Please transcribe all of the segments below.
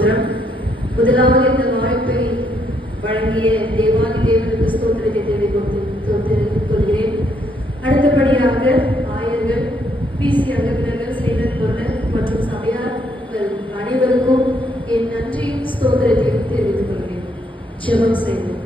ஸ்தோத்திரம். முதலாவது இந்த வாய்ப்பை வழங்கிய தேவாதி தேவனுக்கு ஸ்தோத்திரத்தை தெரிவித்துக் கொள்கிறேன். அடுத்தபடியாக ஆயர்கள், பிசி அங்கத்தினர்கள், செயலர் பொருளர் மற்றும் சபையார்கள் அனைவருக்கும் என் நன்றி ஸ்தோத்திரத்தை தெரிவித்துக் கொள்கிறேன். ஜெபம் செய்வோம்.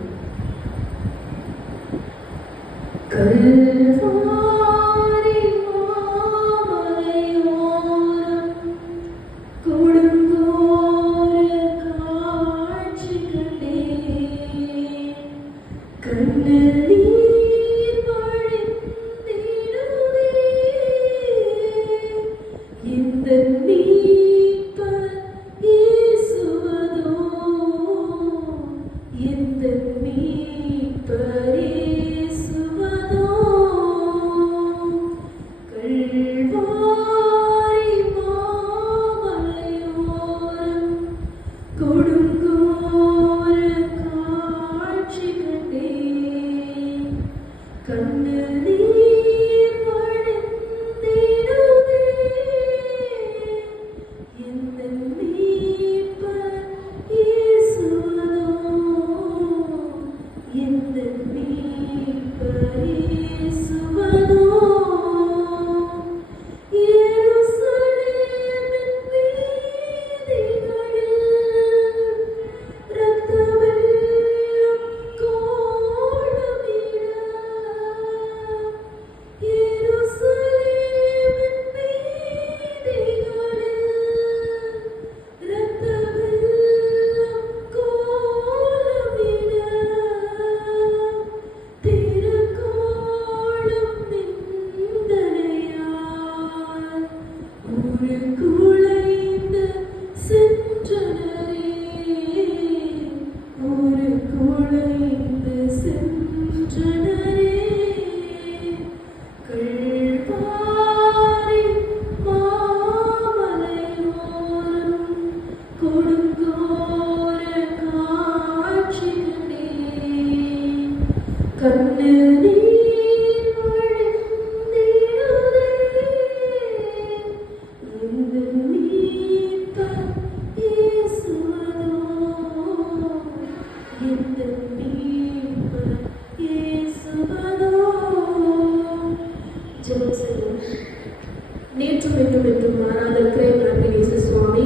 நேற்றும் என்றும் என்றும் மாறாத இருக்கிற இயேசு சுவாமி,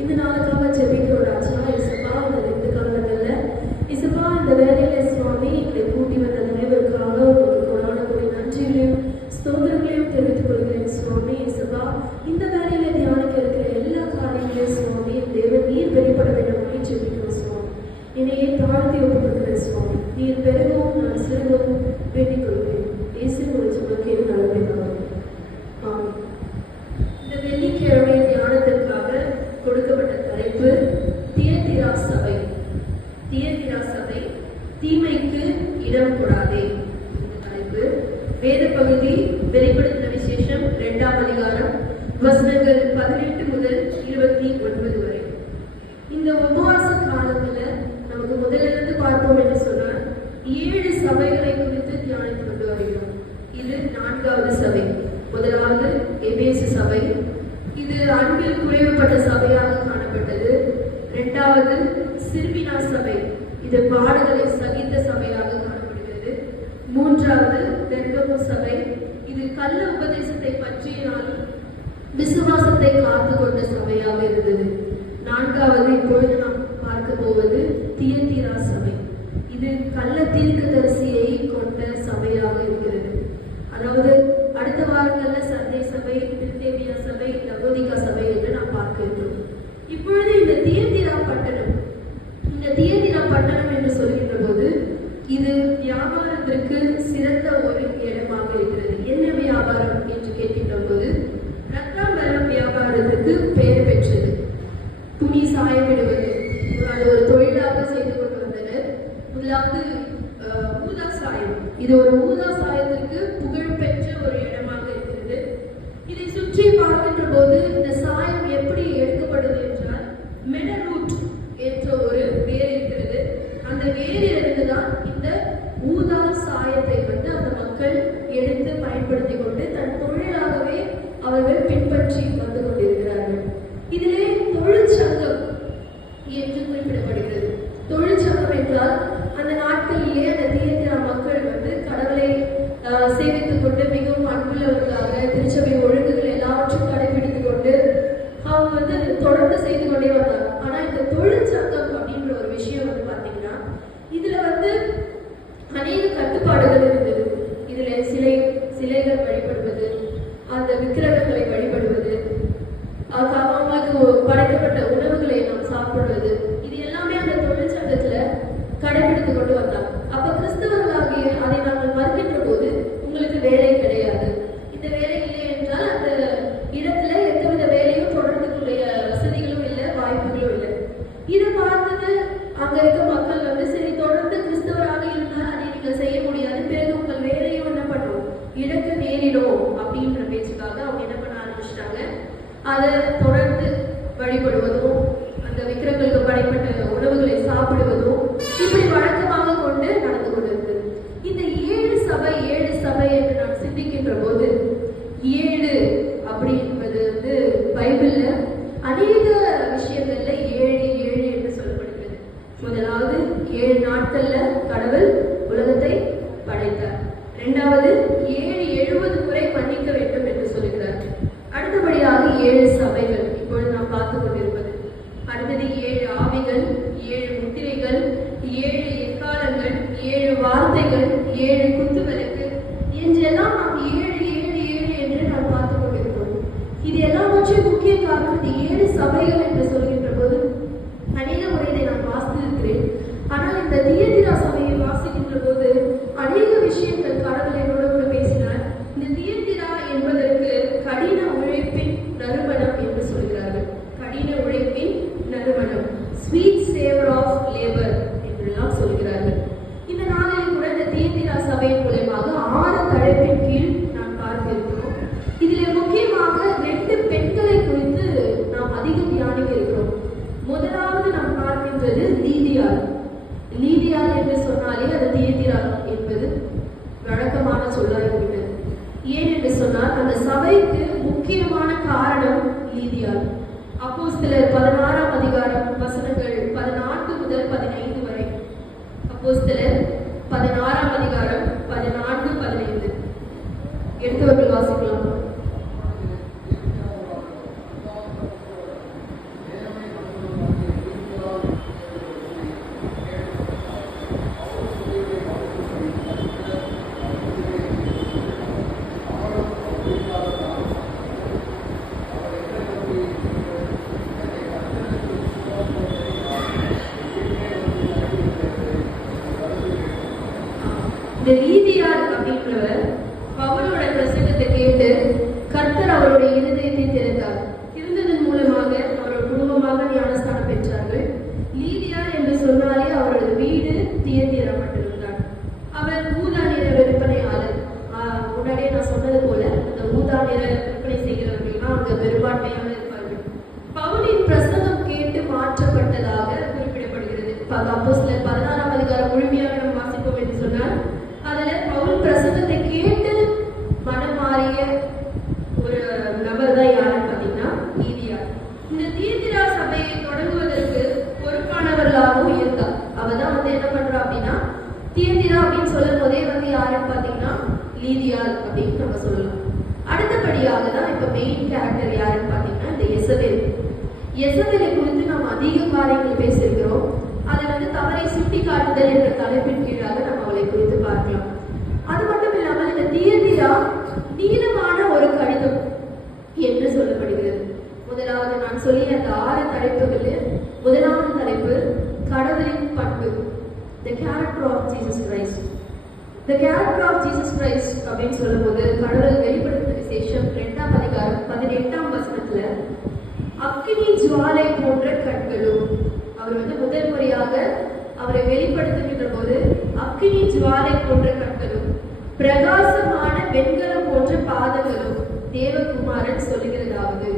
இந்த நாளுக்காக ஜெபிக்கிறோம் ராஜா. இசப்பா, இந்த 2 காலங்கள்ல இசப்பா இந்த வேலையில சுவாமி எங்களை கூட்டி வந்த தலைவருக்காக உங்களுக்கு கொண்டாடக்கூடிய நன்றிகளையும் ஸ்தோத்திரங்களையும் தெரிவித்துக் கொள்கிறேன் சுவாமி. இசப்பா, இந்த வேலையில தியானிக்க இருக்கிற எல்லா காரியங்களையும் சுவாமி தேவன் நீர் வெளிப்பட வேண்டும் ஜெபிக்கிறோம் சுவாமி. என்னையே தாழ்த்தி ஒப்புக்கொள்கிறேன் சுவாமி. நீர் பெருகவும் நான் சிறுகவும் வேண்டிக் கொள்கிறேன். இயேசு உங்களுக்கு என் நலவை தரும். இந்த வெள்ளிக்கிழமை தியானத்திற்காக கொடுக்கப்பட்ட தலைப்பு தியத்திரா சபை. தியத்திரா சபை, தீமைக்கு இடம் கொடாதே. இந்த தலைப்பு. வேத பகுதி வெளிப்படுத்தின விசேஷம் 2ஆம் அதிகாரம் வசனங்கள் 18 முதல் 29 வரை. இந்த உபவாச காலத்துல நமக்கு முதலிருந்து பார்த்தோம் என்று சொன்னால் 7 சபைகளை குறித்து தியானித்து கொண்டு வருகிறோம். இது 4வது சபை. முதலாவது எபேசு சபை. இது அன்பில் குறைவுபட்ட சபையாக காணப்பட்டது. 2வது சிர்மினா சபை. இது பாடுகளை சகித்த சபையாக காணப்படுகிறது. 3வது பெர்கமு சபை. இது கள்ள உபதேசத்தை பற்றினாலும் விசுவாசத்தை காத்து கொண்ட சபையாக இருந்தது. 4வது இப்பொழுது நாம் பார்க்க போவது தியத்திரா சபை. இது கள்ள தீர்க்கதரிசியை கொண்ட சபையாக இருக்கிறது. அதாவது அடுத்த வாரங்கள்ல சந்தை சபை, பில்தேமியா சபை, லவோதிகா சபை என்று நாம் பார்க்க இருக்கிறோம். இப்பொழுது இந்த தியத்திரா பட்டணம், இந்த தியத்திரா பட்டணம் என்று சொல்கின்ற போது இது வியாபாரத்திற்கு சிறந்த ஒரு இடமாக இருக்கிறது. என்ன வியாபாரம் என்று கேட்கின்ற போது ரத்தாம்பரம் வியாபாரத்திற்கு பெயர் பெற்றது. துணி சாயமிடுவது அது ஒரு தொழிலாக செய்து கொண்டு வந்தனர். முதலாவது ஊதா சாயம். இது ஒரு ஊதா சாயத்திற்கு புகழ்பெற்ற ஒரு இடமாக இருக்கிறது. இதை சுற்றி பார்க்கின்ற போது இந்த சாயம் எப்படி எடுக்கப்படுது என்றால் மெடரூட் என்ற ஒரு வேர் இருக்கிறது. அந்த வேரிலிருந்து தான் இந்த ஊதா சாயத்தை வந்து அந்த மக்கள் எடுத்து பயன்படுத்தி கொண்டு தன் தொழிலாகவே அவர்கள் பின்பற்றி வந்து கொண்டிருக்கிறார்கள். இதிலே தொழிற்சங்கம் அங்க இருக்க மக்கள் வந்து சரி தொடர்ந்து கிறிஸ்தவராக இருந்தால் அதை நீங்கள் செய்ய முடியாது, பிறகு உங்கள் வேலையும் என்ன பண்ணும், இழக்க நேரிடும் அப்படின்ற பேச்சுக்காக அவங்க என்ன பண்ண ஆரம்பிச்சிட்டாங்க, அதை தொடர்ந்து வழிபடுவதும் அந்த விக்கிரங்களுக்கு படைப்பட்ட உணவுகளை சாப்பிடுவதும் இப்படி வழக்கமாக கொண்டு நடந்து கொண்டிருந்தது. இந்த ஏழு சபை என்று நான் சிந்திக்கின்ற போது 7 அப்படி என்பது வந்து பைபிள்ல அநேக விஷயங்கள்ல 7 என்று சொல்லப்படுகிறது. முதலாவது 7 நாட்கள்ல கடவுள் உலகத்தை படைத்தார். இரண்டாவது 70 முறை மன்னிக்க வேண்டும் என்று சொல்லுகிறார். அடுத்தபடியாக 7 சபைகள் இப்பொழுது நாம் பார்த்து கொண்டிருப்பது. அடுத்தது 7 ஆவிகள், 7 முத்திரைகள், 7 எக்காலங்கள், 7 வார்த்தைகள், 7 குத்துவிளக்கு என்றெல்லாம் நாம் 7 என்று நாம் பார்த்து கொண்டிருக்கிறோம். இது எல்லாவற்றையும் முக்கிய காரணம் இந்த 7 சபைகள் என்று சொல்கின்ற போது அநேக முறை இதை நான் வாசித்திருக்கிறேன். ஆனால் இந்த தியதிரா சபையை வாசிக்கின்ற போது அநேக விஷயங்கள் கடவுள் என்னோட கூட பேசினார். இந்த தியதிரா என்பதற்கு கடின உழைப்பின் நறுமணம் என்று சொல்கிறார்கள். கடின உழைப்பின் நறுமணம், ஸ்வீட் சேவர் ஆஃப் லேபர் என்றெல்லாம் சொல்கிறார்கள். இந்த நாளில் கூட இந்த தியதிரா சபையின் மூலமாக 6 தலைப்பின் கீழ் நாம் பார்க்க இருக்கிறோம். இதில் முக்கியமாக 2 பெண்களை குறித்து நாம் அதிகம் தியானிக்க இருக்கிறோம். முதலாவது நாம் பார்க்கின்றது லீதியாள். லீதியாள் என்று சொன்னாலே அது தியதிரா என்பது வழக்கமான சொல்லாகிவிட்டது. ஏன் என்று சொன்னால் அந்த சபைக்கு முக்கியமான காரணம் லீதியாள். அப்போஸ்தலர் 16ஆம் அதிகாரம் வசனங்கள் 14 முதல் 15 வரை. அப்போஸ்தலர் 16ஆம் அதிகாரம் 14, 15 எடுத்தவர்கள் வாசிக்கலாம். இந்த லீதியாள் அப்படின்றவர் பவுலோட பிரசங்கத்தை கேட்டு கர்த்தர் அவருடைய இருதயத்தை திறந்தார். திறந்ததன் மூலமாக அவரோட குடும்பமாக ஞானஸ்தானம் பெற்றார்கள். லீதியாள் என்று சொன்னாலே அவரது வீடு தியதிரப்பட்டிருந்தார். அவர் ஊதா நிற விற்பனையாளர். முன்னாடியே நான் சொன்னது போல அந்த ஊதா நிற விற்பனை செய்கிறவர்கள்லாம் அங்க பெரும்பான்மையாக இருப்பார்கள். பவுலின் பிரசங்கம் கேட்டு மாற்றப்பட்டதாக குறிப்பிடப்படுகிறது. அப்போஸ்தலர் 16ஆம் அதிகாரம் முழுமையாக நாம் வாசிப்போம் என்று சொன்னால் அதுல பவுல் பிரசங்கத்தை கேட்டு மனம் மாறிய ஒரு நபர் தான் யாருன்னு பாத்தீங்கன்னா லீதியாள். இந்த தியதிரா சபையை தொடங்குவதற்கு பொறுப்பானவர்களாகவும் இருந்தார். அவதான் வந்து என்ன பண்றா அப்படின்னா தியதிரா அப்படின்னு சொல்லும் போதே வந்து யாருன்னு பாத்தீங்கன்னா லீதியாள் அப்படின்னு நம்ம சொல்லலாம். அடுத்தபடியாக தான் இப்ப மெயின் கேரக்டர் யாருன்னு பாத்தீங்கன்னா இந்த எசபேல். எசபேலை குறித்து நாம் அதிக காரியங்கள் பேசியிருக்கிறோம். அதை வந்து தவறை சுட்டி காட்டுதல் என்ற தலைப்பின் கீழாக நம்ம அவளை குறித்து பார்க்கலாம். அது மட்டும் இல்லாமல் இந்த தியதிரா நீளமான ஒரு கடிதம் என்று சொல்லப்படுகிறது. முதலாவது நான் சொல்லிய அந்த 6 தலைப்புகளில் முதலாவது தலைப்பு கடவுளின் பண்பு, the character of Jesus Christ. the character of Jesus Christ அப்படின்னு சொல்லும் போது கடவுள் வெளிப்படுத்தின விசேஷம் 2ஆம் அதிகாரம் 18ஆம் வசனத்துல அக்கினி ஜுவாலை போன்ற கண்களும், அவர் வந்து முதல் முறையாக அவரை வெளிப்படுத்துகின்ற போது அக்கினி ஜுவாலை போன்ற கண்களும் பிரகாசமான வெண்கலம் போன்ற பாதங்களும் தேவகுமாரன் சொல்லுகிறதாவது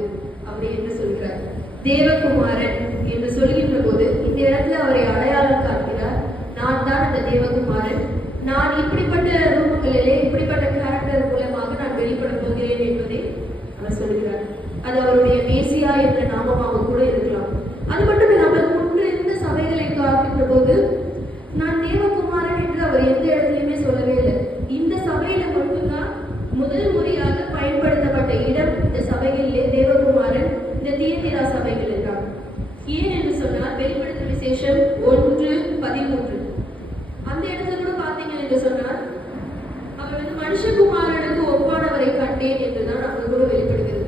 அப்படி என்று சொல்கிறார். தேவகுமாரன் என்று சொல்கின்ற போது இந்த இடத்துல அவரை அடையாளம் காட்டுகிறார். நான் தான் அந்த தேவகுமாரன், நான் இப்படிப்பட்ட ரூபங்களிலே இப்படிப்பட்ட கேரக்டர் மூலமாக நான் வெளிப்பட போகிறேன் என்பதை அவர் சொல்கிறார். அது அவருடைய மேசியா என்ற நாமமாக கூட இருக்கலாம். அது மட்டும் இல்லாமல் முன்பு இருந்த சபைகளை பார்க்கின்ற போது நான் தேவகுமாரன் என்று அவர் எந்த இடத்துலையுமே சொல்லவே இல்லை. இந்த சபையில மட்டும்தான் முதல் முறையாக பயன்படுத்தப்பட்ட இடம் இந்த சபைகளிலே தேவகுமாரன் இந்த தியதிரா சபைகள் என்றார். ஏன் என்று சொன்னால் வெளிப்படுத்தின விசேஷம் 1:13 அந்த இடத்துல கூட பார்த்தீங்க என்று சொன்னால் அவர் வந்து மனுஷகுமாரனுக்கு ஒப்பானவரை கண்டேன் என்றுதான் அங்கு கூட வெளிப்படுகிறது.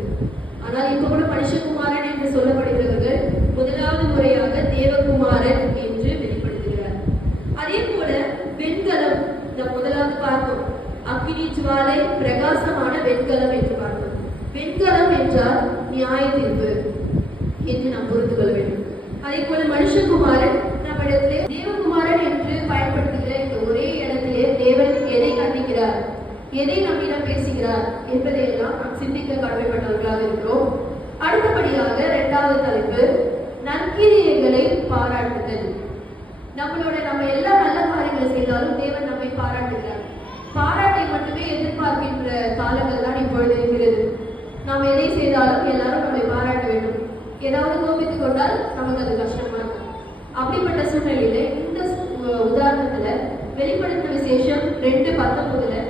ஆனால் இப்ப கூட மனுஷகுமாரன் என்று சொல்லப்படுகிறவர்கள் முதலாவது முறையாக தேவகுமாரன் என்று வெளிப்படுத்துகிறார். அதே போல வெண்கலம் இந்த முதலாவது பார்த்தோம், அக்கினி ஜுவாலை பிரகாசமான வெண்கலம் என்று பார்த்தோம். வெண்கலம் என்றால் நியாய தீர்ப்பு என்று நாம் புரிந்து கொள்ள வேண்டும். அதே போல மனுஷகுமாரன் நம்மிடத்தில் தேவகுமாரன் என்று பயன்படுத்துகிற இந்த ஒரே இடத்திலே தேவன் எதை கண்டிக்கிறார், எதை நம்மிடம் பேசுகிறார் என்பதையெல்லாம் நாம் சிந்திக்க கடமைப்பட்டவர்களாக இருக்கிறோம். அடுத்தபடியாக இரண்டாவது தலைப்பு, நற்கிரியைகளை பாராட்டுதல். நம்ம எல்லா நல்ல காரியங்களை செய்தாலும் தேவன் நம்மை பாராட்டுகிறார். பாராட்டை மட்டுமே எதிர்பார்க்கின்ற காலங்கள் தான் இப்பொழுது இருக்கிறது. நாம் எதை செய்தாலும் எல்லாரும் நம்மை பாராட்ட வேண்டும். ஏதாவது கோபித்துக் கொண்டால் நமக்கு அது கஷ்டமா இருக்கும். அப்படிப்பட்ட சூழ்நிலையில இந்த உதாரணத்துல வெளிப்படுத்தின விசேஷம் 2:19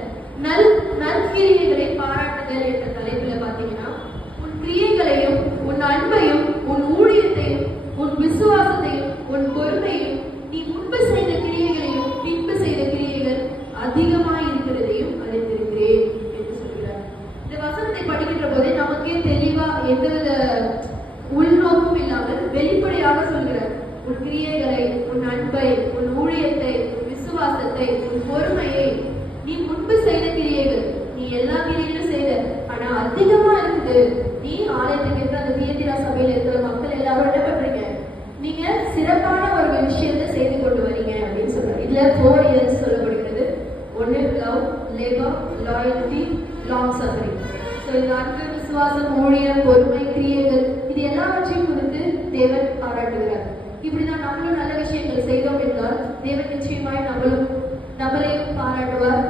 நற்கிரியைகளை பாராட்டுதல் என்ற தலைப்புல பாத்தீங்கன்னா, உன் கிரியைகளையும் உன் அன்பையும் உன் ஊழியத்தையும் உன் விசுவாசத்தையும் உன் பொறுமையும் நீ முன்பு செய்த கிரியைகளையும் பின்பு செய்த கிரியைகள் அதிகமாய் இருக்கிறதையும் அறிந்திருக்கிறேன் என்று சொல்கிறார். இந்த வசனத்தை படிக்கின்ற போதே நமக்கே தெளிவா எந்தவித உள்நோக்கும் இல்லாமல் வெளிப்படையாக சொல்கிறார். உன் கிரியைகளை உன் அன்பை உன் ஊழியத்தை உன் விசுவாசத்தை உன் பொறுமையை நீ முன்பு செய்த கிரியைகள், நீ எல்லா கிரியைகளும் செய்த, ஆனா அதிகமா இருக்குது. நீ ஆலயத்துக்கு இருக்கிற அந்த தியதிரா சபையில இருக்கிற மக்கள் எல்லாரும் என்ன பண்றீங்க, நீங்க சிறப்பான ஒரு விஷயத்தை செய்து கொண்டு வரீங்க அப்படின்னு சொல்றாங்க. இதுல 4 இயர்ஸ் சொல்லப்படுகிறது. ஒன்னு love, labour, loyalty, long suffering. So இந்த அன்பு, விசுவாசம், ஊழியம், பொறுமை, கிரியைகள் இது எல்லாவற்றையும் குறித்து தேவன் பாராட்டுகிறார். இப்படிதான் நம்மளும் நல்ல விஷயங்கள் செய்தோம் என்றால் தேவன் நிச்சயமாய் நம்மளையும் பாராட்டுவார்.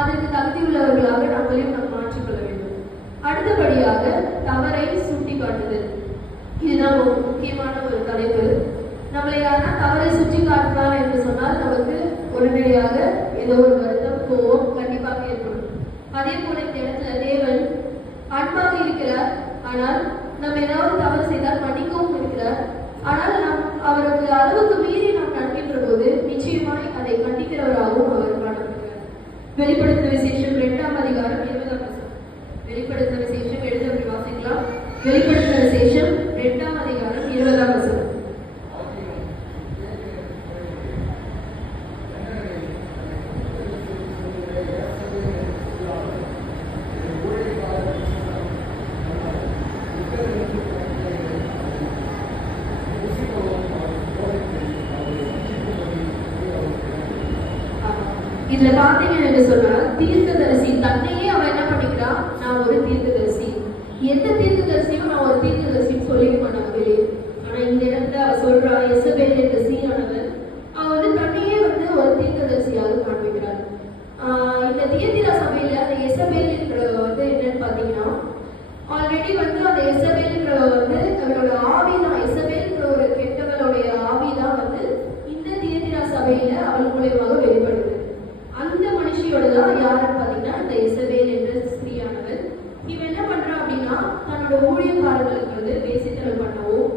அதற்கு தகுதி உள்ளவர்களாக நம்மளையும் நாம் மாற்றிக்கொள்ள வேண்டும். அடுத்தபடியாக தவறை சுட்டி காட்டுதல். இதுதான் ஒரு முக்கியமான ஒரு தலைப்பு. நம்மளை யாரா தவறை சுட்டி காட்டுறார் என்று சொன்னால் நமக்கு உடனடியாக ஏதோ ஒரு வருத்தம், கோபம் கண்டிப்பாக ஏற்படும். அதே போல இந்த இடத்துல தேவன் அன்பாக இருக்கிறார். ஆனால் நம்ம ஏதாவது தவறு செய்தால் மன்னிக்கவும் இருக்கிறார். ஆனால் நாம் அவருக்கு அளவுக்கு மீறி நாம் நடக்கின்ற போது நிச்சயமாய் அதை கண்டிக்கிறவராகவும் அவர் காணப்படுகிறார். வெளிப்படுத்தின விசேஷம் 2ஆம் அதிகாரம் 20ஆம் வசனம். வெளிப்படுத்தின விசேஷம் எழுத வாசிக்கலாம். வெளிப்படுத்தின விசேஷம் 2ஆம் அதிகாரம் 20ஆம் வசனம். இதுல பாத்தீங்க என்று சொன்னா, தீர்க்கதரிசி தன்னையே அவன் என்ன பண்ணிக்கிறான், நான் ஒரு தீர்க்கதரிசி. எந்த தீர்க்கதரிசியும் நான் ஒரு தீர்க்கதரிசின்னு சொல்லிக்க மாட்டாங்க வெளியே. ஆனா இந்த இடத்துல அவ சொல்றா, எசபேல் என்ற சீரானவன் அவன் தன்னையே ஒரு தீர்க்கதரிசியாக காண்பிக்கிறார். இந்த தியதிரா சபையில அந்த எசபேல் என்னன்னு பாத்தீங்கன்னா, ஆல்ரெடி அந்த எசபேல் அவரோட ஆவிதான், எசபேல் ஒரு கெட்டவளுடைய ஆவிதான் இந்த தியதிரா சபையில அவள் மூலமாக வெளிப்படுது. அந்த மனுஷியோட தான் யாருன்னு பாத்தீங்கன்னா இந்த எசபேல் என்ற ஸ்திரீயானவள். இவன் என்ன பண்றா அப்படின்னா, தன்னோட ஊழியக்காரர்களுக்கு வேசித்தனம் பண்ணவும்,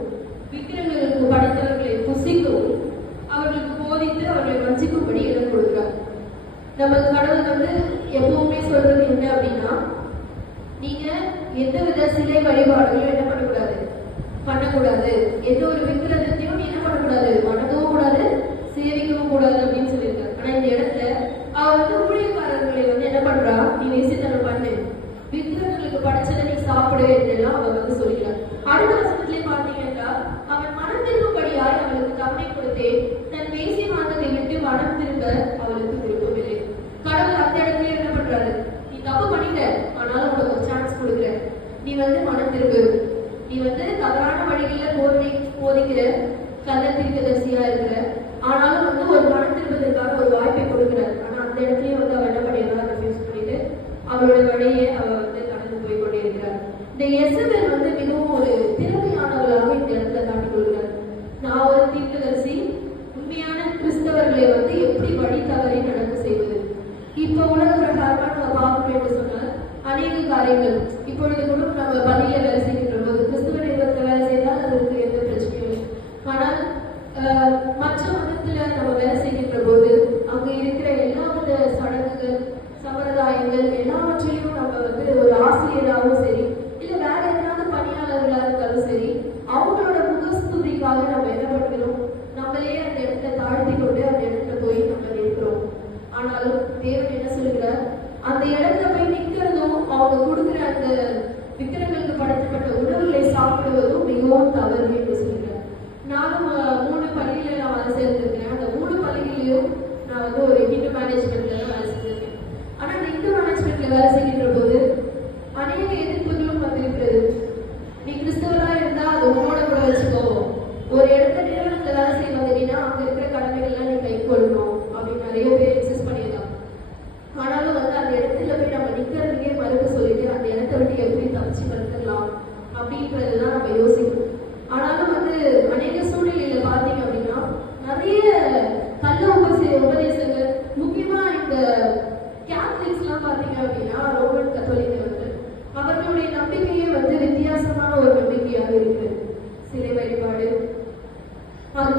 விக்கிரங்களுக்கு படைத்தவர்களை புசிக்கவும், அவர்களுக்கு போதித்து அவர்களை வஞ்சிக்கும்படி இடம் கொடுக்கிறார். நம்ம கடவுள் எப்பவுமே சொல்றது என்ன அப்படின்னா, நீங்க எந்தவித சிலை வழிபாடுகளும் என்ன பண்ணக்கூடாது, எந்த ஒரு விக்கிரகத்தையும் நீ என்ன பண்ணக்கூடாது, வணங்கவும் கூடாது, சேவிக்கவும் கூடாது அப்படின்னு சொல்லியிருக்காரு. ஆனா இந்த இடத்துல அவ ஊழியக்காரர்களை என்ன பண்றா, நீ வேசித்தனம் பண்ணு, விக்கிரகங்களுக்கு படைச்சதை நீ சாப்பிடு என்றெல்லாம் அவ சொல்லிக்கிறார். அடுத்த வருஷத்திலே பார்த்தீங்கன்னா, அவன் மனம் திரும்பும்படியாய் அவளுக்கு தவணை கொடுத்தேன், தன் வேசி மாதத்தை விட்டு மனம் திரும்ப அவளுக்கு விரும்பவில்லை. கடவுள் அந்த இடத்துல என்ன பண்றாரு, நீ தப்பு பண்ணிட்ட, ஆனாலும் உனக்கு ஒரு சான்ஸ் கொடுக்குற, நீ மனம் திரும்பு, நீ தவறான வழிகளில் போதிக்கிற கள்ள தீர்க்கதரிசியா இருக்கிற, ஆனாலும் ஒரு மனம் திரும்பதற்காக ஒரு வாய்ப்பை கொடுக்கிறார். ஆனா அந்த இடத்துலயும் அவ என்ன பண்ணிடுறா, ரெஃப்யூஸ் பண்ணிட்டு அவளோட வழியை அவ கடந்து போய் கொண்டே இருக்கிறார். இந்த எசபேல் மிகவும் ஒரு திறமையானவர்களாக இந்த இடத்துல காட்டிக் கொள்கிறார். நான் ஒரு தீர்க்கதரிசி, உண்மையான கிறிஸ்தவர்களை எப்படி வழி தவறி நடந்து செய்வது. இப்ப உலக பிரகாரமா நம்ம பார்க்கணும் என்று சொன்னால் அநேக காரியங்கள் இப்பொழுது கூட நம்ம பள்ளியில வேலை செய்கின்ற போது கிறிஸ்துவ நிறுவனத்துல வேலை செய்தால் அதற்கு எந்த பிரச்சனையும் இல்லை. ஆனால் மற்ற மதத்துல நம்ம வேலை செய்கின்ற போது அங்க இருக்கிற எல்லா வித சடங்குகள், சம்பிரதாயங்கள் எல்லாவற்றையும் நம்ம ஒரு ஆசிரியராகவும் சரி, இல்ல வேற ஏதாவது பணியாளர்களா இருந்தாலும் சரி, அவங்களோட முகஸ்துதிக்காக நம்ம என்ன பண்ணுகிறோம், நம்மளே அந்த இடத்துல தாழ்த்தி கொண்டு அந்த இடத்துல போய் நம்ம நிற்கிறோம். ஆனாலும் தேவன் என்ன சொல்லுகிறார், அந்த இடத்துல போய் நிற்கிறதும் அவங்க கொடுக்குற அந்த விக்கிரங்களுக்கு படைக்கப்பட்ட உணவுகளை சாப்பிடுவதும் மிகவும் தவறு என்று சொல்கிறார். நானும் 3 பள்ளியில நான் வேலை செய்திருக்கிறேன். அந்த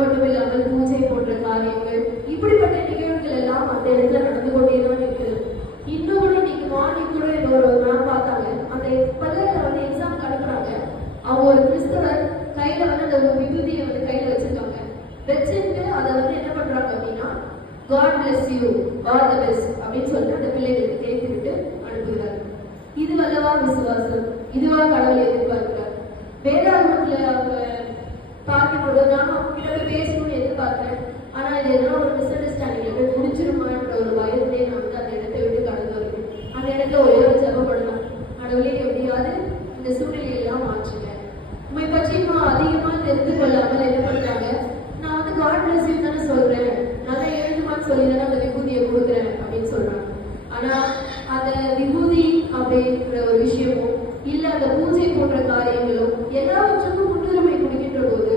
மட்டும் இல்லாமல் பூஜை போன்ற காரியங்கள், இப்படிப்பட்ட நிகழ்வுகள் எல்லாம் அந்த இடத்துல நடந்து கொண்டேதான் இருக்குது. இன்னும் கூட இன்னைக்கு மார்னிங் கூட ஒரு மேம் பார்த்தாங்க, அந்த பள்ளியில வந்து எக்ஸாம் அனுப்புறாங்க. அவங்க ஒரு கிறிஸ்தவர் கையில வந்து அந்த விபூதியை வந்து கையில வச்சிருக்காங்க. வச்சுட்டு அதை வந்து என்ன பண்றாங்க அப்படின்னா, God bless you, all the best அப்படின்னு சொல்லிட்டு அந்த பிள்ளைகளுக்கு தேர்த்தி விட்டு அனுப்புகிறார். இது வல்லவா விசுவாசம்? இதுவா கடவுளை எதிர்பார்க்கிறார்? வேதாகமத்துல அவங்க பார்க்கும்போது நான் அவங்க கிட்ட போய் பேசணும்னு எதிர்பார்க்கிறேன். ஆனா இது எதனா ஒரு மிஸ் அண்டர்ஸ்டாண்டிங் போய் முடிச்சிருமான்ற ஒரு பயத்திலே நான் வந்து அந்த இடத்தை விட்டு கடந்து வருவேன். அந்த இடத்துல ஒரே ஒரு ஜெபம் பண்ணலாம், கடவுளே எப்படியாவது இந்த சூழ்நிலையெல்லாம் மாற்றுங்க. உண்மை பற்றி இன்னும் அதிகமா தெரிந்து கொள்ளாமல் என்ன பண்றாங்க, நான் வந்து God bless you தானே சொல்றேன், நல்லா எழுதுமான்னு சொல்லி தானே அந்த விபூதியை கொடுக்குறேன் அப்படின்னு சொல்றாங்க. ஆனா அந்த விபூதி அப்படின்ற ஒரு விஷயமும் இல்ல அந்த பூஜை போன்ற காரியங்களும் எல்லாவற்றுக்கும் முன்னுரிமை கொடுக்கின்ற போது